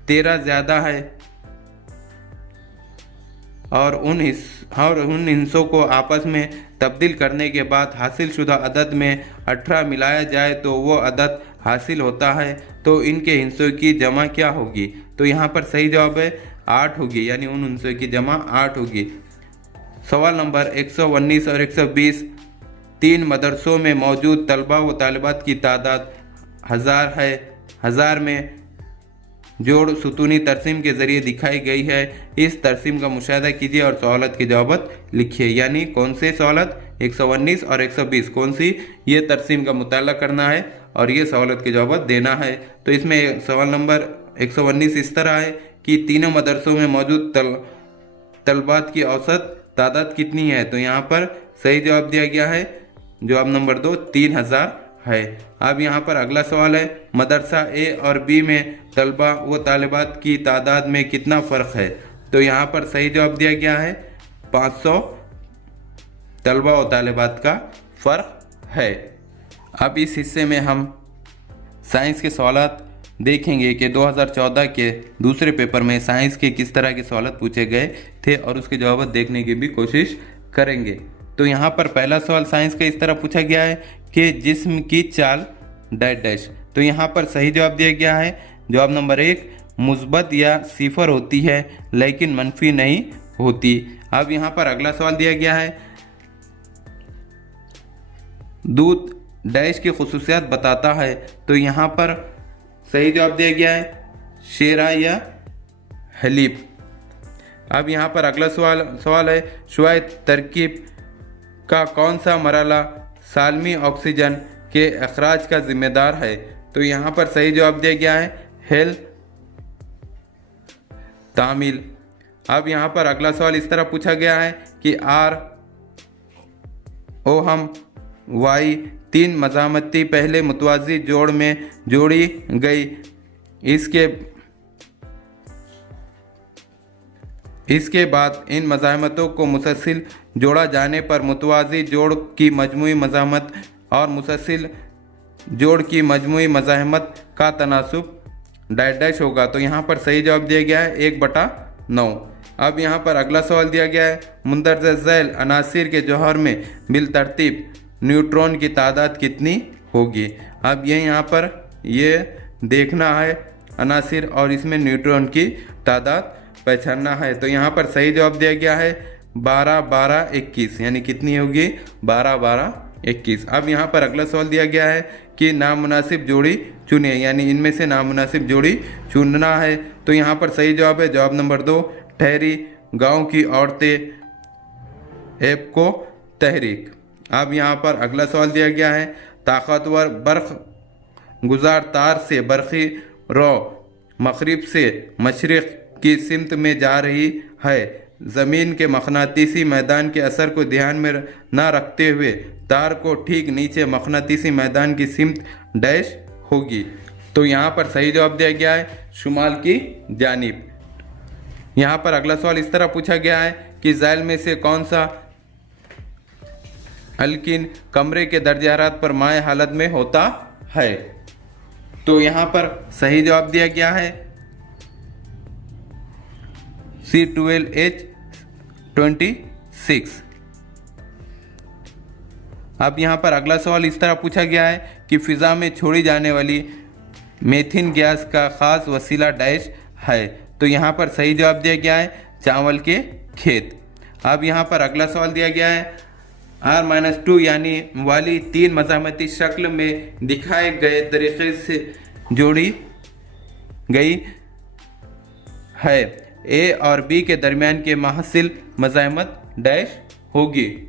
13 ज़्यादा है और उन हिस्सों को आपस में तब्दील करने के बाद हासिल शुदा अदद में 18 मिलाया जाए तो वो अदद हासिल होता है, तो इनके हिस्सों की जमा क्या होगी? तो यहाँ पर सही जवाब है 8 होगी, यानी उन हिस्सों की जमा 8 होगी। सवाल नंबर 119 और 120, 3 मदरसों में मौजूद तलबा व तालिबात की तादाद 1000 है। 1000 में जोड़ सुतूनी तरसीम के ज़रिए दिखाई गई है। इस तरसीम का मुशाहिदा कीजिए और सवालत की जवाबत लिखिए। यानी कौन से सवालत 119 और 120 कौन सी ये तरसीम का मुताला करना है और ये सवालत की जवाबत देना है। तो इसमें सवाल नंबर 119 इस तरह है कि तीनों मदरसों में मौजूद तलबात की औसत तादाद कितनी है? तो यहाँ पर सही जवाब दिया गया है, जवाब नंबर 2 3000 है। अब यहाँ पर अगला सवाल है, मदरसा ए और बी में तलबा व तालिबात की तादाद में कितना फ़र्क है? तो यहाँ पर सही जवाब दिया गया है 500 तलबा व तालिबात का फ़र्क है। अब इस हिस्से में हम साइंस के सवालात देखेंगे कि 2014 के दूसरे पेपर में साइंस के किस तरह के सवालात पूछे गए थे और उसके जवाब देखने की भी कोशिश करेंगे। तो यहाँ पर पहला सवाल साइंस का इस तरह पूछा गया है कि जिस्म की चाल डैश डैश। तो यहाँ पर सही जवाब दिया गया है, जवाब नंबर 1 मुस्बत या सिफर होती है लेकिन मनफी नहीं होती। अब यहाँ पर अगला सवाल दिया गया है, दूध डैश की खुसूसियात बताता है। तो यहाँ पर सही जवाब दिया गया है शेरा या हलीब। अब यहाँ पर अगला सवाल है, शुआए तरकीब का कौन सा मरहला सालमी ऑक्सीजन के अखराज का जिम्मेदार है? तो यहाँ पर सही जवाब दिया गया है हेल तामील। अब यहाँ पर अगला सवाल इस तरह पूछा गया है कि आर ओ हम वाई 3 मज़ामती पहले मुतवाज़ी जोड़ में जोड़ी गई, इसके बाद इन मज़ामतों को मुसलसिल जोड़ा जाने पर मुतवाज़ी जोड़ की मजमूई मज़ामत और मुसलसिल जोड़ की मजमूई मज़ाहमत का तनासुब डैश डैश होगा। तो यहाँ पर सही जवाब दिया गया है 1/9। अब यहाँ पर अगला सवाल दिया गया है, मुंदरजा झैल अनासिर के जौहर में बिलतरतीब न्यूट्रॉन की तादाद कितनी होगी? अब ये यहाँ पर ये देखना है अनासिर और इसमें न्यूट्रॉन की तादाद पहचानना है। तो यहाँ पर सही जवाब दिया गया है 12 12 21, यानी कितनी होगी 12 12 21। अब यहाँ पर अगला सवाल दिया गया है कि नामुनासिब जोड़ी चुनिए, यानी इनमें से नामुनासिब जोड़ी चुनना है। तो यहाँ पर सही जवाब है, जवाब नंबर 2 ठहरी गांव की औरतें ऐप को तहरीक। अब यहाँ पर अगला सवाल दिया गया है, ताकतवर बर्फ गुजार तार से बरखी रो मगरिब से मशरिक़ की सिमत में जा रही है, ज़मीन के मकनातीसी मैदान के असर को ध्यान में न रखते हुए तार को ठीक नीचे मकनातीसी मैदान की सिमत डैश होगी। तो यहाँ पर सही जवाब दिया गया है शुमाल की जानिब। यहाँ पर अगला सवाल इस तरह पूछा गया है कि झैल में से कौन सा अल्किन कमरे के दर्जे हरारत पर माए हालत में होता है? तो यहाँ पर सही जवाब दिया गया है C12H26। अब यहाँ पर अगला सवाल इस तरह पूछा गया है कि फिज़ा में छोड़ी जाने वाली मेथिन गैस का ख़ास वसीला डैश है। तो यहाँ पर सही जवाब दिया गया है चावल के खेत। अब यहाँ पर अगला सवाल दिया गया है R-2 यानी वाली 3 मज़ामती शक्ल में दिखाए गए तरीक़े से जोड़ी गई है, ए और बी के दरमियान के महसिल मज़ाहमत डैश होगी।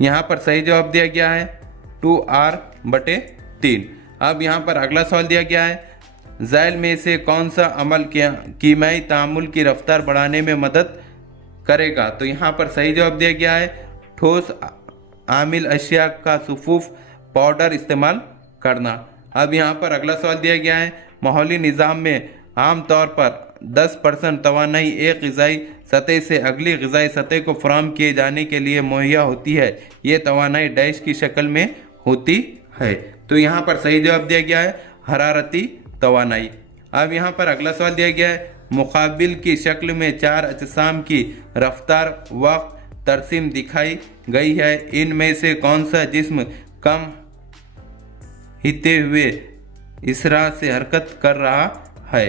यहाँ पर सही जवाब दिया गया है 2R/3। अब यहाँ पर अगला सवाल दिया गया है, झैल में से कौन सा अमल कीमियाई तामुल की रफ्तार बढ़ाने में मदद करेगा? तो यहाँ पर सही जवाब दिया गया है ठोस आमिल अशिया का सुफूफ पाउडर इस्तेमाल करना। अब यहाँ पर अगला सवाल दिया गया है, माहौली निज़ाम में आम तौर पर 10% तवानाई एक ग़िज़ाई सतह से अगली ग़िज़ाई सतह को फराहम किए जाने के लिए मुहैया होती है। ये तवानाई डैश की शक्ल में होती है। तो यहाँ पर सही जवाब दिया गया है हरारती तवानाई। अब यहाँ पर अगला सवाल दिया गया है मुकाबिल की शक्ल में 4 अजसाम की रफ्तार वक्त तरसीम दिखाई गई है, इनमें से कौन सा जिस्म कम हिते हुए इसरा से हरकत कर रहा है।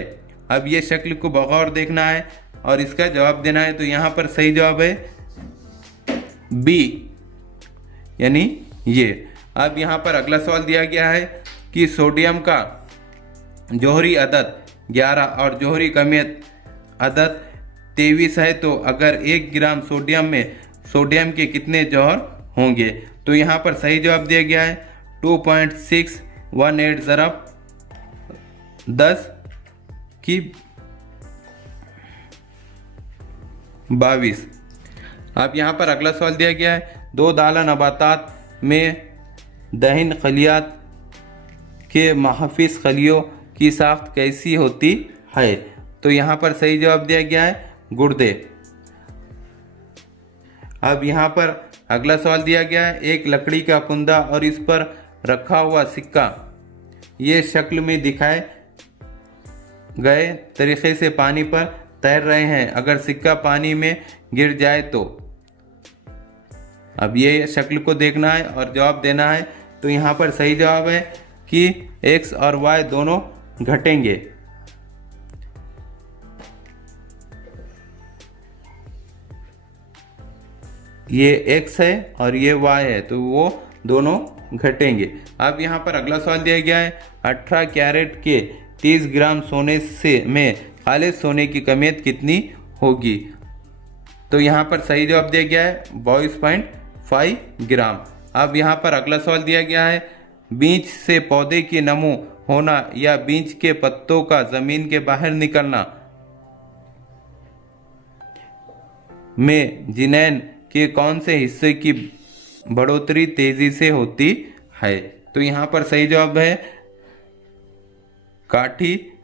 अब ये शक्ल को बगौर देखना है और इसका जवाब देना है। तो यहाँ पर सही जवाब है बी, यानी ये। अब यहाँ पर अगला सवाल दिया गया है कि सोडियम का जौहरी अदद 11 और जौहरी कमियत अदद 23 है, तो अगर 1 ग्राम सोडियम में सोडियम के कितने जौहर होंगे। तो यहाँ पर सही जवाब दिया गया है 2.618 ज़रब 10 की 22। अब यहाँ पर अगला सवाल दिया गया है 2 दाला नबातात में दहिन खलियात के महफिज खलियों की साख्त कैसी होती है। तो यहाँ पर सही जवाब दिया गया है गुर्दे। अब यहाँ पर अगला सवाल दिया गया है एक लकड़ी का कुंदा और इस पर रखा हुआ सिक्का ये शक्ल में दिखाए गए तरीके से पानी पर तैर रहे हैं, अगर सिक्का पानी में गिर जाए तो। अब ये शक्ल को देखना है और जवाब देना है। तो यहाँ पर सही जवाब है कि x और y दोनों घटेंगे। ये x है और ये y है, तो वो दोनों घटेंगे। अब यहाँ पर अगला सवाल दिया गया है 18 कैरेट के 30 ग्राम सोने से में खालिस सोने की कमियत कितनी होगी। तो यहाँ पर सही जवाब दिया गया है 22.5 ग्राम। अब यहाँ पर अगला सवाल दिया गया है बीज से पौधे की नमो होना या बीज के पत्तों का जमीन के बाहर निकलना में जिनैन के कौन से हिस्से की बढ़ोतरी तेजी से होती है। तो यहाँ पर सही जवाब है कार्टिलिडन्स।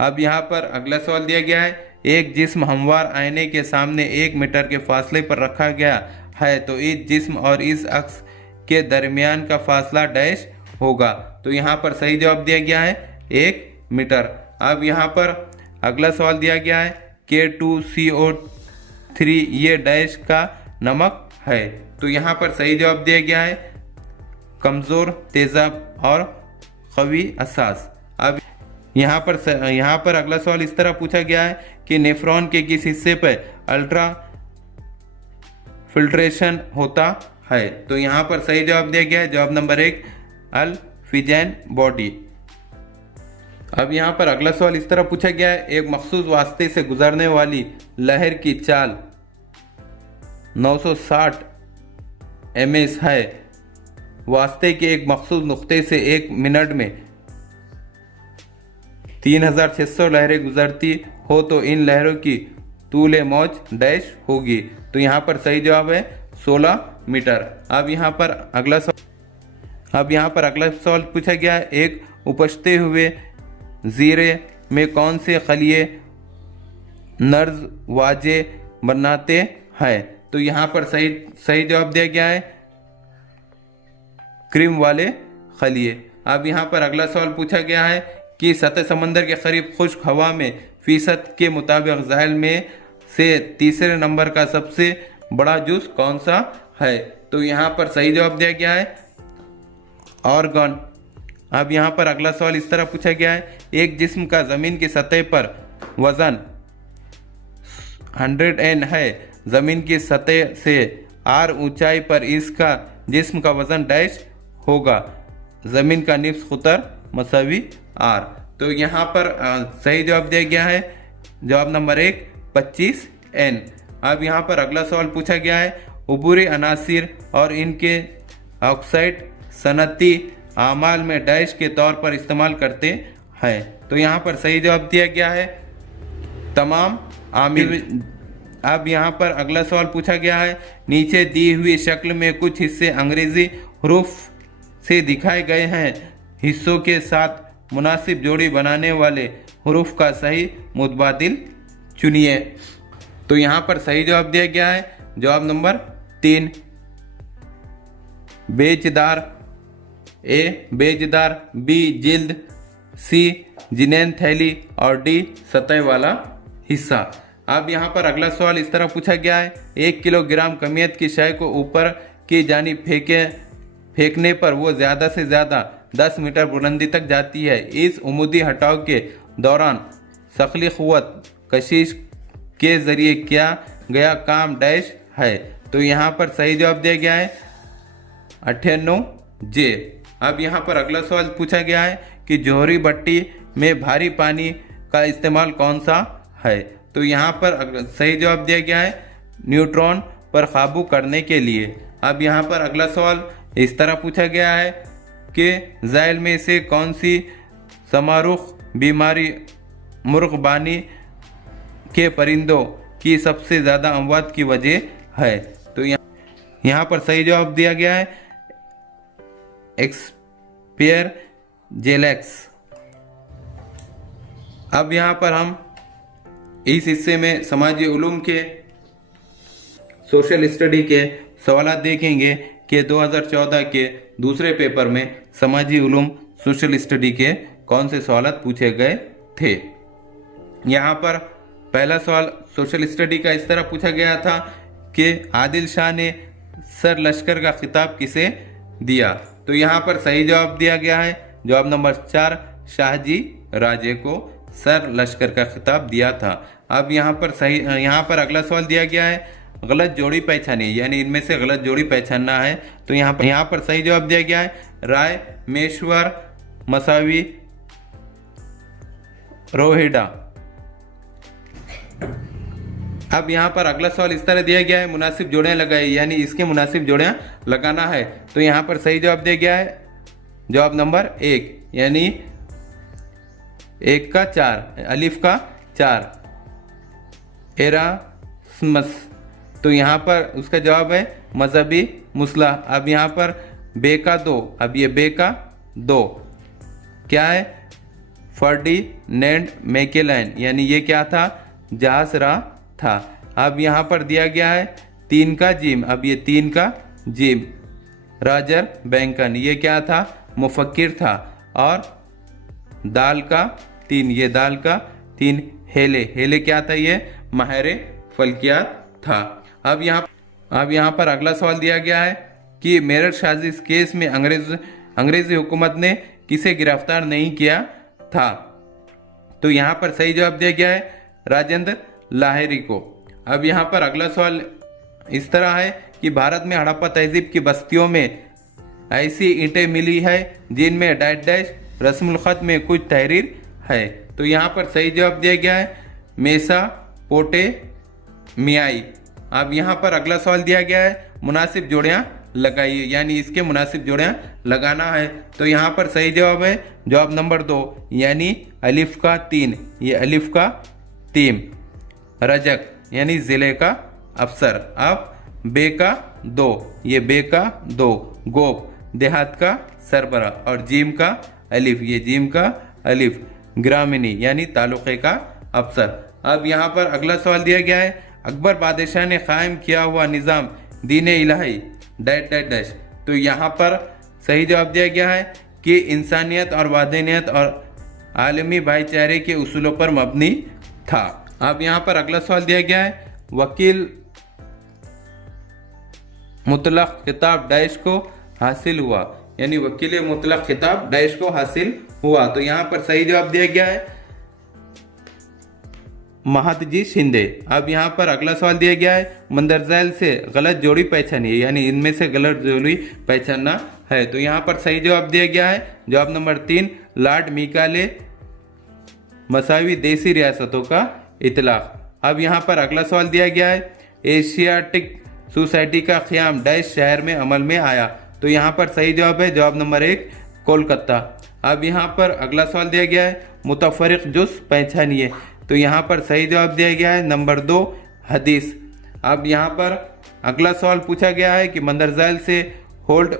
अब यहाँ पर अगला सवाल दिया गया है एक जिस्म हमवार आईने के सामने 1 मीटर के फासले पर रखा गया है, तो इस जिस्म और इस अक्स के दरमियान का फासला डैश होगा। तो यहाँ पर सही जवाब दिया गया है 1 मीटर। अब यहाँ पर अगला सवाल दिया गया है K2CO3 ये डैश का नमक है। तो यहाँ पर सही जवाब दिया गया है कमज़ोर तेज़ाब और कवी असास। अब यहाँ पर अगला सवाल इस तरह पूछा गया है कि नेफ्रॉन के किस हिस्से पर अल्ट्रा फिल्ट्रेशन होता है। तो यहाँ पर सही जवाब दिया गया है जवाब नंबर 1 अल्फिजैन बॉडी। अब यहाँ पर अगला सवाल इस तरह पूछा गया है एक मखसूस वास्ते से गुजरने वाली लहर की चाल 960 ms है, वास्ते के एक मखसूस नुक्ते से 1 मिनट में 3600 लहरें गुजरती हो, तो इन लहरों की तूले मौज डैश होगी। तो यहाँ पर सही जवाब है 16 मीटर। अब यहाँ पर अगला सवाल पूछा गया है एक उपजते हुए जीरे में कौन से खलिए नर्ज वाजे बनाते हैं। तो यहाँ पर सही जवाब दिया गया है क्रीम वाले खलिए। अब यहाँ पर अगला सवाल पूछा गया है कि सतह समंदर के करीब खुश्क हवा में फीसद के मुताबिक ज़हल में से तीसरे नंबर का सबसे बड़ा जुज़ कौन सा है। तो यहाँ पर सही जवाब दिया गया है ऑर्गन। अब यहाँ पर अगला सवाल इस तरह पूछा गया है एक जिस्म का ज़मीन की सतह पर वज़न 100 N है, ज़मीन की सतह से R ऊंचाई पर इसका जिस्म का वज़न डैश होगा, ज़मीन का निफ्स क़ुतर मसावी R। तो यहाँ पर सही जवाब दिया गया है जवाब नंबर 1 25 N। अब यहाँ पर अगला सवाल पूछा गया है उबूरी अनासिर और इनके ऑक्साइड सनती आमाल में डैश के तौर पर इस्तेमाल करते हैं। तो यहाँ पर सही जवाब दिया गया है तमाम आमिल। अब यहाँ पर अगला सवाल पूछा गया है नीचे दी हुई शक्ल में कुछ हिस्से अंग्रेजी हरूफ से दिखाए गए हैं, हिस्सों के साथ मुनासिब जोड़ी बनाने वाले हरूफ का सही मुतबादिल चुनिए। तो यहाँ पर सही जवाब दिया गया है जवाब नंबर 3, बेजदार। ए बेजदार, बी जिल्द, सी जिनेन थैली और डी सतह वाला हिस्सा। अब यहाँ पर अगला सवाल इस तरह पूछा गया है, 1 किलोग्राम कमियत की शय को ऊपर की जानिब फेंकने पर वो ज़्यादा से ज़्यादा 10 मीटर बुलंदी तक जाती है। इस उमूदी हटाव के दौरान शक्ली क़ुव्वत कशिश के ज़रिए किया गया काम डैश है। तो यहाँ पर सही जवाब दिया गया है 98 जे। अब यहाँ पर अगला सवाल पूछा गया है कि जौहरी भट्टी में भारी पानी का इस्तेमाल कौन सा है। तो यहाँ पर सही जवाब दिया गया है न्यूट्रॉन पर काबू करने के लिए। अब यहाँ पर अगला सवाल इस तरह पूछा गया है कि ज़ैल में से कौन सी समारुख बीमारी मुर्गबानी के परिंदों की सबसे ज़्यादा अमवात की वजह है। तो यहाँ पर सही जवाब दिया गया है एक्सपेयर जेलेक्स। अब यहाँ पर हम इस हिस्से में समाजी उलूम के सोशल स्टडी के सवाल देखेंगे कि 2014 के दूसरे पेपर में समाजी उलूम सोशल स्टडी के कौन से सवाल पूछे गए थे। यहाँ पर पहला सवाल सोशल स्टडी का इस तरह पूछा गया था कि आदिल शाह ने सर लश्कर का खिताब किसे दिया। तो यहाँ पर सही जवाब दिया गया है जवाब नंबर 4, शाहजी राजे को सर लश्कर का खिताब दिया था। अब यहाँ पर अगला सवाल दिया गया है गलत जोड़ी पहचानिए, यानी इनमें से गलत जोड़ी पहचानना है। तो यहाँ पर सही जवाब दिया गया है राय मेश्वर मसावी रोहिडा। अब यहाँ पर अगला सवाल इस तरह दिया गया है मुनासिब जोड़ियाँ लगाई, यानी इसके मुनासिब जोड़ियाँ लगाना है। तो यहाँ पर सही जवाब दिया गया है जवाब नंबर 1, यानी 1 का 4, अलिफ का 4 एरास्मस। तो यहाँ पर उसका जवाब है मजहबी मुसला। अब यहाँ पर बे का 2, अब ये बे का 2 क्या है फर्डिनेंड मैकेलन, यानी ये क्या था जहासरा था। अब यहाँ पर दिया गया है 3 का जिम, अब ये 3 का जिम राजर बैंकन, ये क्या था मुफक्किर था। और दाल का 3, ये दाल का 3 हेले क्या था ये माहिर फल्कियात था। अब यहाँ पर अगला सवाल दिया गया है कि मेरठ साजिश केस में अंग्रेजी हुकूमत ने किसे गिरफ्तार नहीं किया था। तो यहाँ पर सही जवाब दिया गया है राजेंद्र लाहिरी को। अब यहाँ पर अगला सवाल इस तरह है कि भारत में हड़प्पा तहजीब की बस्तियों में ऐसी ईंटें मिली है जिनमें डैश डैश रस्मुल खत में कुछ तहरीर है। तो यहाँ पर सही जवाब दिया गया है मेसा पोटे मियाई। अब यहाँ पर अगला सवाल दिया गया है मुनासिब जोड़ियाँ लगाइए, यानी इसके मुनासिब जोड़ियाँ लगाना है। तो यहाँ पर सही जवाब है जवाब नंबर 2, यानी अलिफ का 3, ये अलिफ का 3 रजक यानी ज़िले का अफसर। अब बे का 2, ये बे का 2 गोप देहात का सरबरा। और जीम का अलिफ, ये जीम का अलिफ ग्रामीणी यानी तालुक़े का अफसर। अब यहाँ पर अगला सवाल दिया गया है अकबर बादशाह ने कायम किया हुआ निज़ाम दीन इलाही डैश डैश डैश। तो यहाँ पर सही जवाब दिया गया है कि इंसानियत और वादनीयत और आलमी भाईचारे के उसूलों पर मबनी था। अब यहाँ पर अगला सवाल दिया गया है वकील मुतलक खिताब डैश को हासिल हुआ, यानी वकील मुतलक खिताब डैश को हासिल हुआ। तो यहाँ पर सही जवाब दिया गया है महादजी शिंदे। अब यहाँ पर अगला सवाल दिया गया है मंदरजैल से गलत जोड़ी पहचानिए, यानी इनमें से गलत जोड़ी पहचानना है। तो यहाँ पर सही जवाब दिया गया है जवाब नंबर 3, लॉर्ड मिकाले मसावी देसी रियासतों का इतलाक। अब यहाँ पर अगला सवाल दिया गया है एशियाटिक सोसाइटी का क़याम डैश शहर में अमल में आया। तो यहाँ पर सही जवाब है जवाब नंबर 1, कोलकाता। अब यहाँ पर अगला सवाल दिया गया है मुतफरिक जुज़ पहचानिए। तो यहाँ पर सही जवाब दिया गया है नंबर 2, हदीस। अब यहाँ पर अगला सवाल पूछा गया है कि मंदरजैल से होल्ड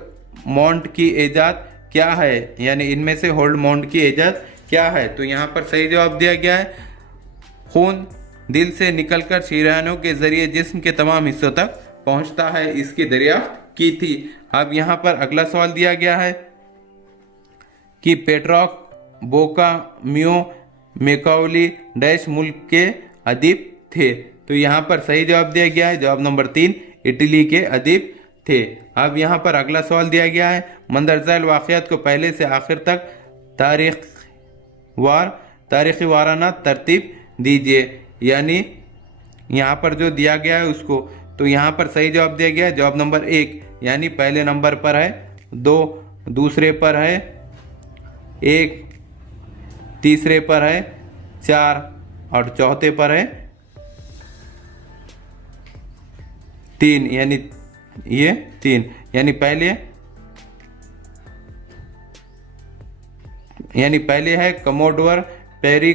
मॉन्ट की ईजाद क्या है, यानी इनमें से होल्ड माउंट की इजाज़त क्या है। तो यहाँ पर सही जवाब दिया गया है खून दिल से निकलकर शरीयानों के जरिए जिस्म के तमाम हिस्सों तक पहुंचता है, इसकी दरियाफ्त की थी। अब यहाँ पर अगला सवाल दिया गया है कि पेट्रॉक बोका म्यो मैकाउली डैश मुल्क के अदीब थे। तो यहाँ पर सही जवाब दिया गया है जवाब नंबर 3, इटली के अदीब थे। अब यहाँ पर अगला सवाल दिया गया है मंदरजाल वाक़यात को पहले से आखिर तक तारीख़ी वाराना तरतीब दीजिए, यानी यहाँ पर जो दिया गया है उसको। तो यहाँ पर सही जवाब दिया गया है जवाब नंबर 1, यानी पहले नंबर पर है 2, दूसरे पर है 1, तीसरे पर है 4 और चौथे पर है 3, यानी ये 3, यानी पहले है कमोडोर पेरी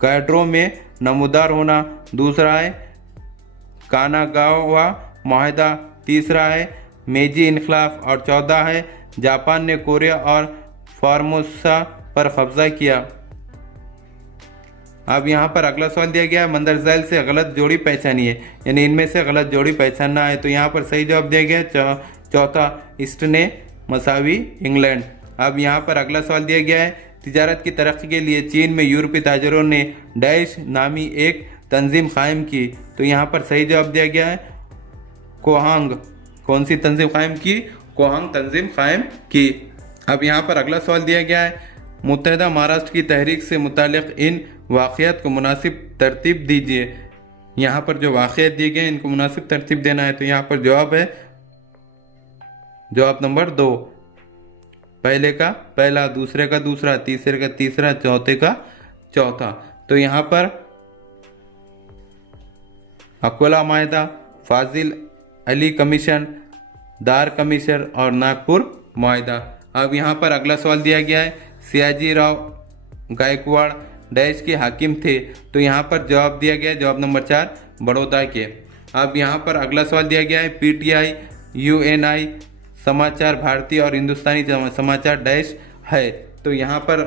कैड्रो में नमूदार होना, दूसरा है कानागावा माहिदा, तीसरा है मेजी इनकलाब और चौथा है जापान ने कोरिया और फॉर्मोसा पर कब्जा किया। अब यहाँ पर अगला सवाल दिया गया है मंदरजाल से गलत जोड़ी पहचानिए, यानी इनमें से गलत जोड़ी पहचानना है। तो यहाँ पर सही जवाब दिया गया है चौथा ईस्टने मसावी इंग्लैंड। अब यहाँ पर अगला सवाल दिया गया है तिजारत की तरक्की के लिए चीन में यूरोपीय ताजरों ने डैश नामी एक तंजीम कायम की। तो यहाँ पर सही जवाब दिया गया है कोहांग। कौन सी तंजीम कायम की? कोहांग तंजीम कायम की। अब यहाँ पर अगला सवाल दिया गया है मुत्तहिदा महाराष्ट्र की तहरीक से मुतालिक इन वाक़यात को मुनासिब तरतीब दीजिए। यहाँ पर जो वाक़यात दिए गए इनको मुनासिब तरतीब देना है। तो यहाँ पर जवाब है जवाब नंबर 2, पहले का पहला, दूसरे का दूसरा, तीसरे का तीसरा, चौथे का चौथा। तो यहाँ पर अकोला माहिदा, फाजिल अली कमीशन, दार कमीशन और नागपुर माहिदा। अब यहाँ पर अगला सवाल दिया गया है सियाजी राव गायकवाड़ डैश के हाकिम थे। तो यहाँ पर जवाब दिया गया है जवाब नंबर 4, बड़ौदा के। अब यहाँ पर अगला सवाल दिया गया है पीटीआई, यूएनआई, समाचार भारती और हिंदुस्तानी समाचार डैश है। तो यहाँ पर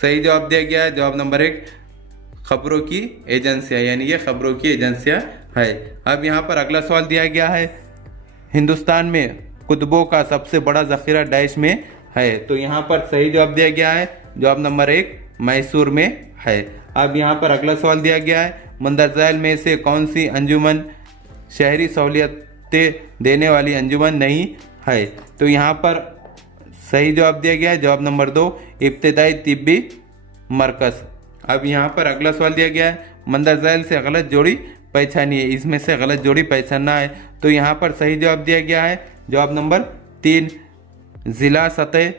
सही जवाब दिया गया है जवाब नंबर 1, खबरों की एजेंसियाँ, यानी ये खबरों की एजेंसियाँ है। अब यहाँ पर अगला सवाल दिया गया है हिंदुस्तान में कुतुबों का सबसे बड़ा ज़ख़ीरा डैश में है। तो यहाँ पर सही जवाब दिया गया है जवाब नंबर 1, मैसूर में है। अब यहाँ पर अगला सवाल दिया गया है मंदरजाल में से कौन सी अंजुमन शहरी सहूलियतें देने वाली अंजुमन नहीं है। तो यहाँ पर सही जवाब दिया गया है जवाब नंबर 2, इब्तिदाई तिब्बी मरकज़। अब यहाँ पर अगला सवाल दिया गया है मंदरजाल से गलत जोड़ी पहचानिए, इसमें से गलत जोड़ी पहचानना है। तो यहाँ पर सही जवाब दिया गया है जवाब नंबर 3, ज़िला सतह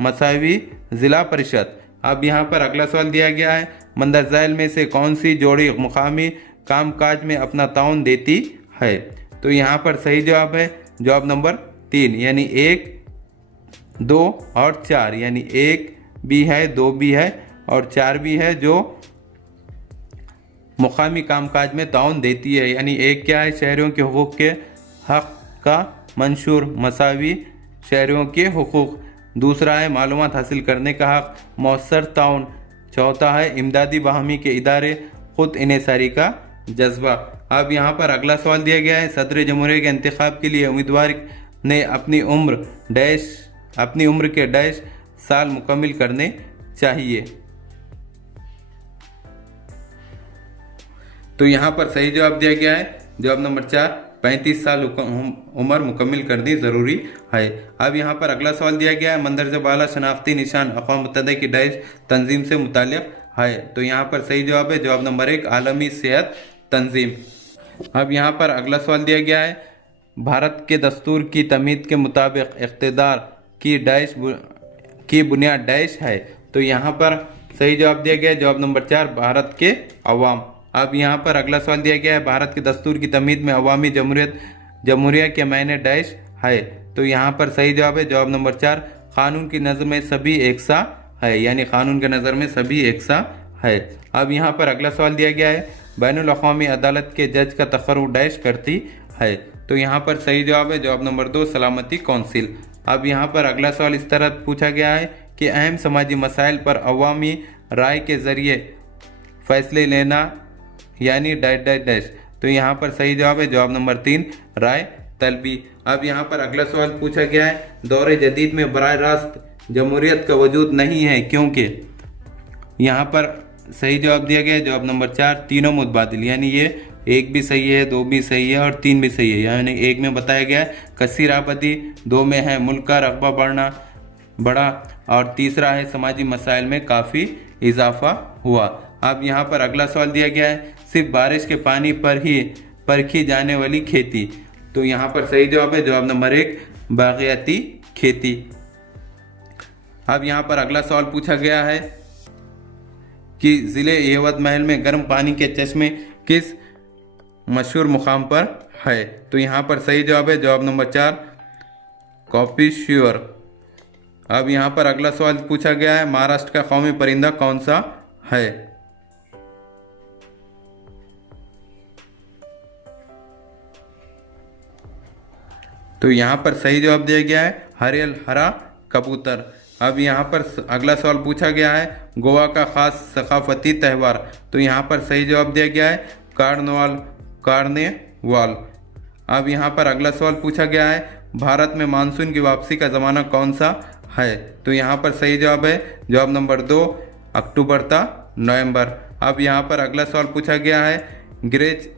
मसावी ज़िला परिषद। अब यहाँ पर अगला सवाल दिया गया है मंदरजाल में से कौन सी जोड़ी मुकामी कामकाज में अपना ताउन देती है। तो यहाँ पर सही जवाब है जवाब नंबर 3, यानी 1, 2 और 4, यानी 1 भी है, 2 भी है और 4 भी है जो मुकामी कामकाज में ताउन देती है। यानी 1 क्या है, शहरियों के हुकूक के हक़ का मंशूर मसावी शहरियों के हुकूक, दूसरा है मालूमात हासिल करने का हक़ मौसर ताउन, चौथा है इमदादी बाहमी के इदारे खुद इन्हिसारी का जज्बा। अब यहाँ पर अगला सवाल दिया गया है सदर जमहूरिया के इंतखाब के लिए उम्मीदवार ने अपनी उम्र के डैश साल मुकम्मिल करने चाहिए। तो यहाँ पर सही जवाब दिया गया है जवाब नंबर 4, 35 साल उम्र मुकम्मिल करनी ज़रूरी है। अब यहाँ पर अगला सवाल दिया गया है मंदरजा बाला शनाख्ती निशान अक़वाम मुत्तहिदा की डैश तंजीम से मुताल्लिक़ है। तो यहाँ पर सही जवाब है जवाब नंबर 1, आलमी सेहत तंजीम। अब यहाँ पर अगला सवाल दिया गया है भारत के दस्तूर की तमीद के मुताबिक इक़्तिदार की बुनियाद डैश है। तो यहाँ पर सही जवाब दिया गया है जवाब नंबर 4, भारत के अवाम। अब यहाँ पर अगला सवाल दिया गया है भारत के दस्तूर की तमीद में अवामी जमहूरिया के मायने डैश है। तो यहाँ पर सही जवाब है जवाब नंबर 4, कानून की नज़र में सभी एकसा है, यानी कानून के नज़र में सभी एकसा है। अब यहाँ पर अगला सवाल दिया गया है बैनुल अक़वामी अदालत के जज का तक़र्रुर डैश करती है। तो यहाँ पर सही जवाब है जवाब नंबर 2 सलामती कौंसिल। अब यहाँ पर अगला सवाल इस तरह पूछा गया है कि अहम समाजी मसाइल पर अवामी राय के ज़रिए फैसले लेना यानी डैश डैश डैश। तो यहाँ पर सही जवाब है जवाब नंबर 3 राय तलबी। अब यहाँ पर अगला सवाल पूछा गया है दौरे जदीद में बराह रास्त जमहूरियत का वजूद नहीं है क्योंकि। यहाँ पर सही जवाब दिया गया है जवाब नंबर 4 तीनों मुतबादिल, यानी ये 1 भी सही है, 2 भी सही है और 3 भी सही है। यानी 1 में बताया गया है कसीर आबादी, 2 में है मुल्क का रकबा बढ़ा और तीसरा है समाजी मसाइल में काफ़ी इजाफा हुआ। अब यहाँ पर अगला सवाल दिया गया है सिर्फ बारिश के पानी पर ही परखी जाने वाली खेती। तो यहाँ पर सही जवाब है जवाब नंबर 1 बाग़ियाती खेती। अब यहाँ पर अगला सवाल पूछा गया है कि ज़िले यवत महल में गर्म पानी के चश्मे किस मशहूर मुकाम पर है। तो यहाँ पर सही जवाब है जवाब नंबर 4 कॉपिश्योर। अब यहाँ पर अगला सवाल पूछा गया है महाराष्ट्र का कौमी परिंदा कौन सा है। तो यहाँ पर सही जवाब दिया गया है हरियल हरा कबूतर। अब यहाँ पर अगला सवाल पूछा गया है गोवा का खास सकाफती त्यौहार। तो यहाँ पर सही जवाब दिया गया है कार्नेवाल। अब यहाँ पर अगला सवाल पूछा गया है भारत में मानसून की वापसी का ज़माना कौन सा है। तो यहाँ पर सही जवाब है जवाब नंबर 2 अक्टूबर ता नवंबर। अब यहाँ पर अगला सवाल पूछा गया है गिरेज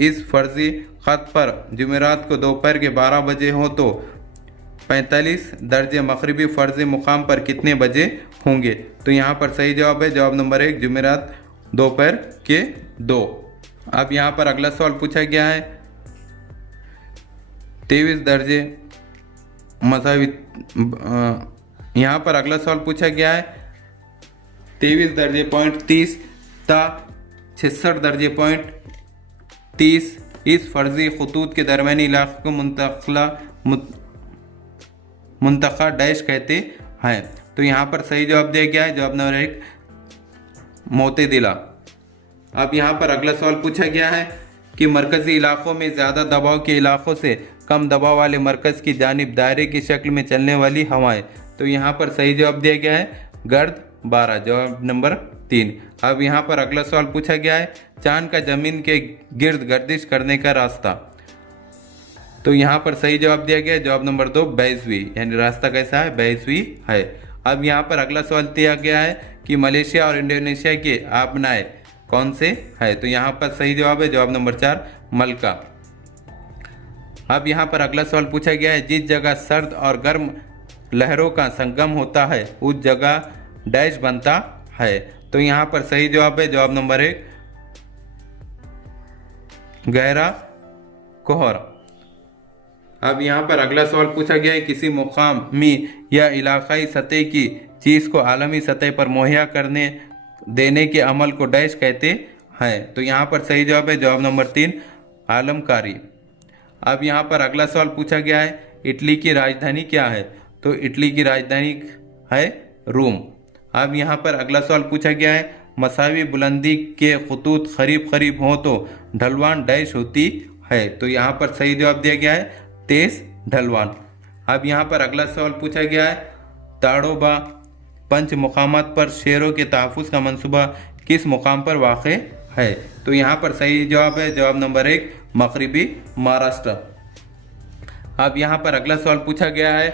इस फर्जी ख़त पर जुमेरात को दोपहर के 12 बजे हो तो 45 दर्जे मगरिबी फ़र्ज़ी मुकाम पर कितने बजे होंगे। तो यहाँ पर सही जवाब है जवाब नंबर 1 जुमेरात दोपहर के 2। अब यहाँ पर अगला सवाल पूछा गया है 23 दर्जे मसावी। यहाँ पर अगला सवाल पूछा गया है 23 दर्जे पॉइंट 30 ता 66 दर्जे पॉइंट 30 इस फर्जी खतूत के दरमियानी इलाक़े को मुंतखा डैश कहते हैं। तो यहाँ पर सही जवाब दिया गया है जवाब नंबर 1 मोतेदिला। अब यहाँ पर अगला सवाल पूछा गया है कि मरकज़ी इलाक़ों में ज़्यादा दबाव के इलाक़ों से कम दबाव वाले मरकज़ की जानिब दायरे की शक्ल में चलने वाली हवाएं। तो यहाँ पर सही जवाब दिया गया है गर्द 12 जवाब नंबर 3। अब यहाँ पर अगला सवाल पूछा गया है चांद का ज़मीन के गिर्द गर्दिश करने का रास्ता। तो यहाँ पर सही जवाब दिया गया है जवाब नंबर 2 22वीं, यानी रास्ता कैसा है 22वीं है। अब यहाँ पर अगला सवाल दिया गया है कि मलेशिया और इंडोनेशिया के आबनाए कौन से है। तो यहाँ पर सही जवाब है जवाब नंबर 4 मलका। अब यहाँ पर अगला सवाल पूछा गया है जिस जगह सर्द और गर्म लहरों का संगम होता है उस जगह डैश बनता है। तो यहाँ पर सही जवाब है जवाब नंबर 1 गहरा कोहर। अब यहाँ पर अगला सवाल पूछा गया है किसी मुकामी या इलाकाई सतह की चीज़ को आलमी सतह पर मुहैया करने देने के अमल को डैश कहते हैं। तो यहाँ पर सही जवाब है जवाब नंबर 3 आलमकारी। अब यहाँ पर अगला सवाल पूछा गया है इटली की राजधानी क्या है। तो इटली की राजधानी है रोम। अब यहाँ पर अगला सवाल पूछा गया है मसावी बुलंदी के खतूत करीब करीब हों तो ढलवान डैश होती है। तो यहाँ पर सही जवाब दिया गया है 23 ढलवान। अब यहाँ पर अगला सवाल पूछा गया है ताड़ोबा पंच मुकामात पर शेरों के तहफ़्फ़ुज़ का मंसूबा किस मुकाम पर वाक़ है। तो यहाँ पर सही जवाब है जवाब नंबर 1 मगरिबी महाराष्ट्र। अब यहाँ पर अगला सवाल पूछा गया है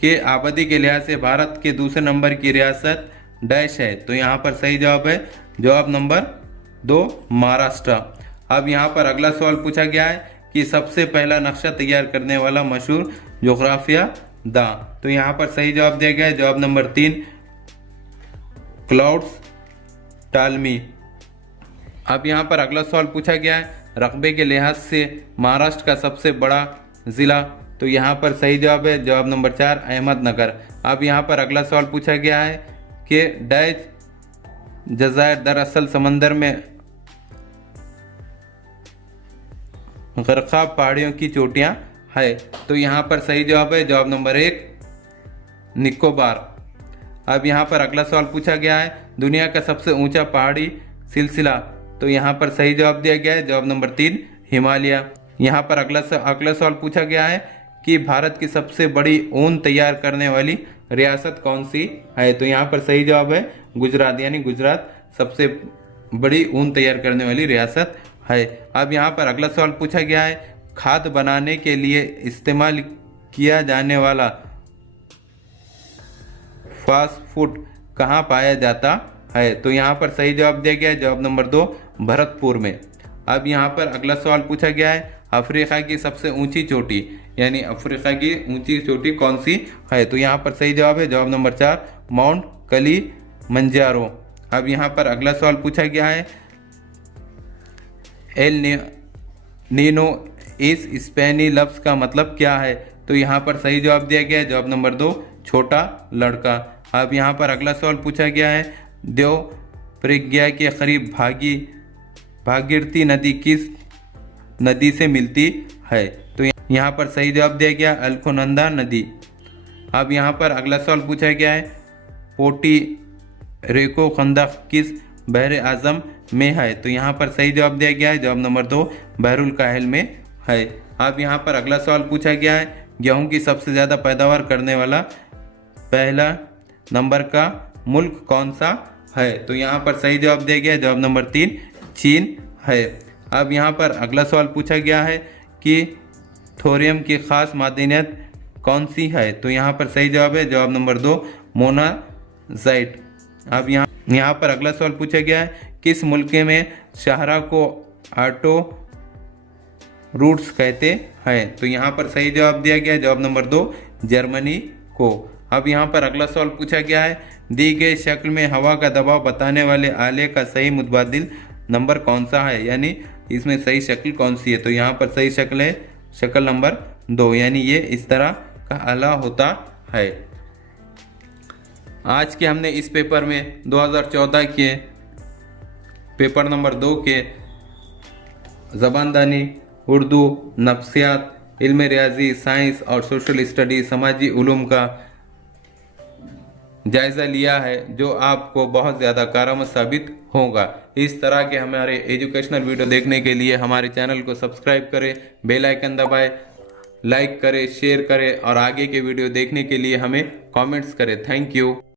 कि आबादी के लिहाज से भारत के दूसरे नंबर की रियासत डैश है। तो यहाँ पर सही जवाब है जवाब नंबर 2 महाराष्ट्र। अब यहाँ पर अगला सवाल पूछा गया है कि सबसे पहला नक्शा तैयार करने वाला मशहूर जोग्राफिया दा। तो यहाँ पर सही जवाब दिया गया है जवाब नंबर 3 क्लाउड्स टालमी। अब यहाँ पर अगला सवाल पूछा गया है रकबे के लिहाज से महाराष्ट्र का सबसे बड़ा ज़िला। तो यहाँ पर सही जवाब है जवाब नंबर 4 अहमदनगर। अब यहाँ पर अगला सवाल पूछा गया है कि डैश जज़ायर दरअसल समंदर में गरक़ाब पहाड़ियों की चोटियाँ है। तो यहाँ पर सही जवाब है जवाब नंबर 1 निकोबार। अब यहाँ पर अगला सवाल पूछा गया है दुनिया का सबसे ऊंचा पहाड़ी सिलसिला। तो यहाँ पर सही जवाब दिया गया है जवाब नंबर 3 हिमालय। यहाँ पर अगला सवाल पूछा गया है कि भारत की सबसे बड़ी ऊन तैयार करने वाली रियासत कौन सी है। तो यहाँ पर सही जवाब है गुजरात, यानी गुजरात सबसे बड़ी ऊन तैयार करने वाली रियासत है। अब यहाँ पर अगला सवाल पूछा गया है, खाद बनाने के लिए इस्तेमाल किया जाने वाला फास्टफूड कहाँ पाया जाता है। तो यहाँ पर सही जवाब दिया गया है, जवाब नंबर 2 भरतपुर में। अब यहाँ पर अगला सवाल पूछा गया है, अफ्रीका की सबसे ऊंची चोटी, यानी अफ्रीका की ऊंची चोटी कौन सी है। तो यहाँ पर सही जवाब है जवाब नंबर 4 माउंट किलिमंजारो। अब यहाँ पर अगला सवाल पूछा गया है, एल नीनो इस स्पेनी लफ्ज़ का मतलब क्या है। तो यहाँ पर सही जवाब दिया गया है जवाब नंबर 2 छोटा लड़का। अब यहाँ पर अगला सवाल पूछा गया है, देव प्रज्ञा के करीब भागीरथी नदी किस नदी से मिलती है। तो यहाँ पर सही जवाब दिया गया अलकनंदा नदी। अब यहाँ पर अगला सवाल पूछा गया है, पोटी रेको खंदक किस बहर आज़म में है। तो यहाँ पर सही जवाब दिया गया है जवाब नंबर 2 बहरुल काहिल में है। अब यहाँ पर अगला सवाल पूछा गया है, गेहूं की सबसे ज़्यादा पैदावार करने वाला पहला नंबर का मुल्क कौन सा है। तो यहाँ पर सही जवाब दिया गया है जवाब नंबर 3 चीन है। अब यहाँ पर अगला सवाल पूछा गया है कि थोरियम की खास मादनियत कौन सी है। तो यहाँ पर सही जवाब है जवाब नंबर 2 मोनाजाइट। अब यहाँ पर अगला सवाल पूछा गया है, किस मुल्क में शाहरा को ऑटो रूट्स कहते हैं। तो यहाँ पर सही जवाब दिया गया है जवाब नंबर 2 जर्मनी को। अब यहाँ पर अगला सवाल पूछा गया है, दी गई शक्ल में हवा का दबाव बताने वाले आले का सही मुतबादिल नंबर कौन सा है, यानी इसमें सही शक्ल कौन सी है। तो यहाँ पर सही शक्ल है शक्ल नंबर 2, यानी ये इस तरह का आला होता है। आज के हमने इस पेपर में 2014 के पेपर नंबर 2 के ज़बानदानी, उर्दू, नफ्सियात, इल्म रियाजी, साइंस और सोशल स्टडी, समाजी उलूम का जायज़ा लिया है, जो आपको बहुत ज़्यादा कारगर साबित होगा। इस तरह के हमारे एजुकेशनल वीडियो देखने के लिए हमारे चैनल को सब्सक्राइब करें, बेल आइकन दबाएं, लाइक करें, शेयर करें और आगे के वीडियो देखने के लिए हमें कमेंट्स करें। Thank you.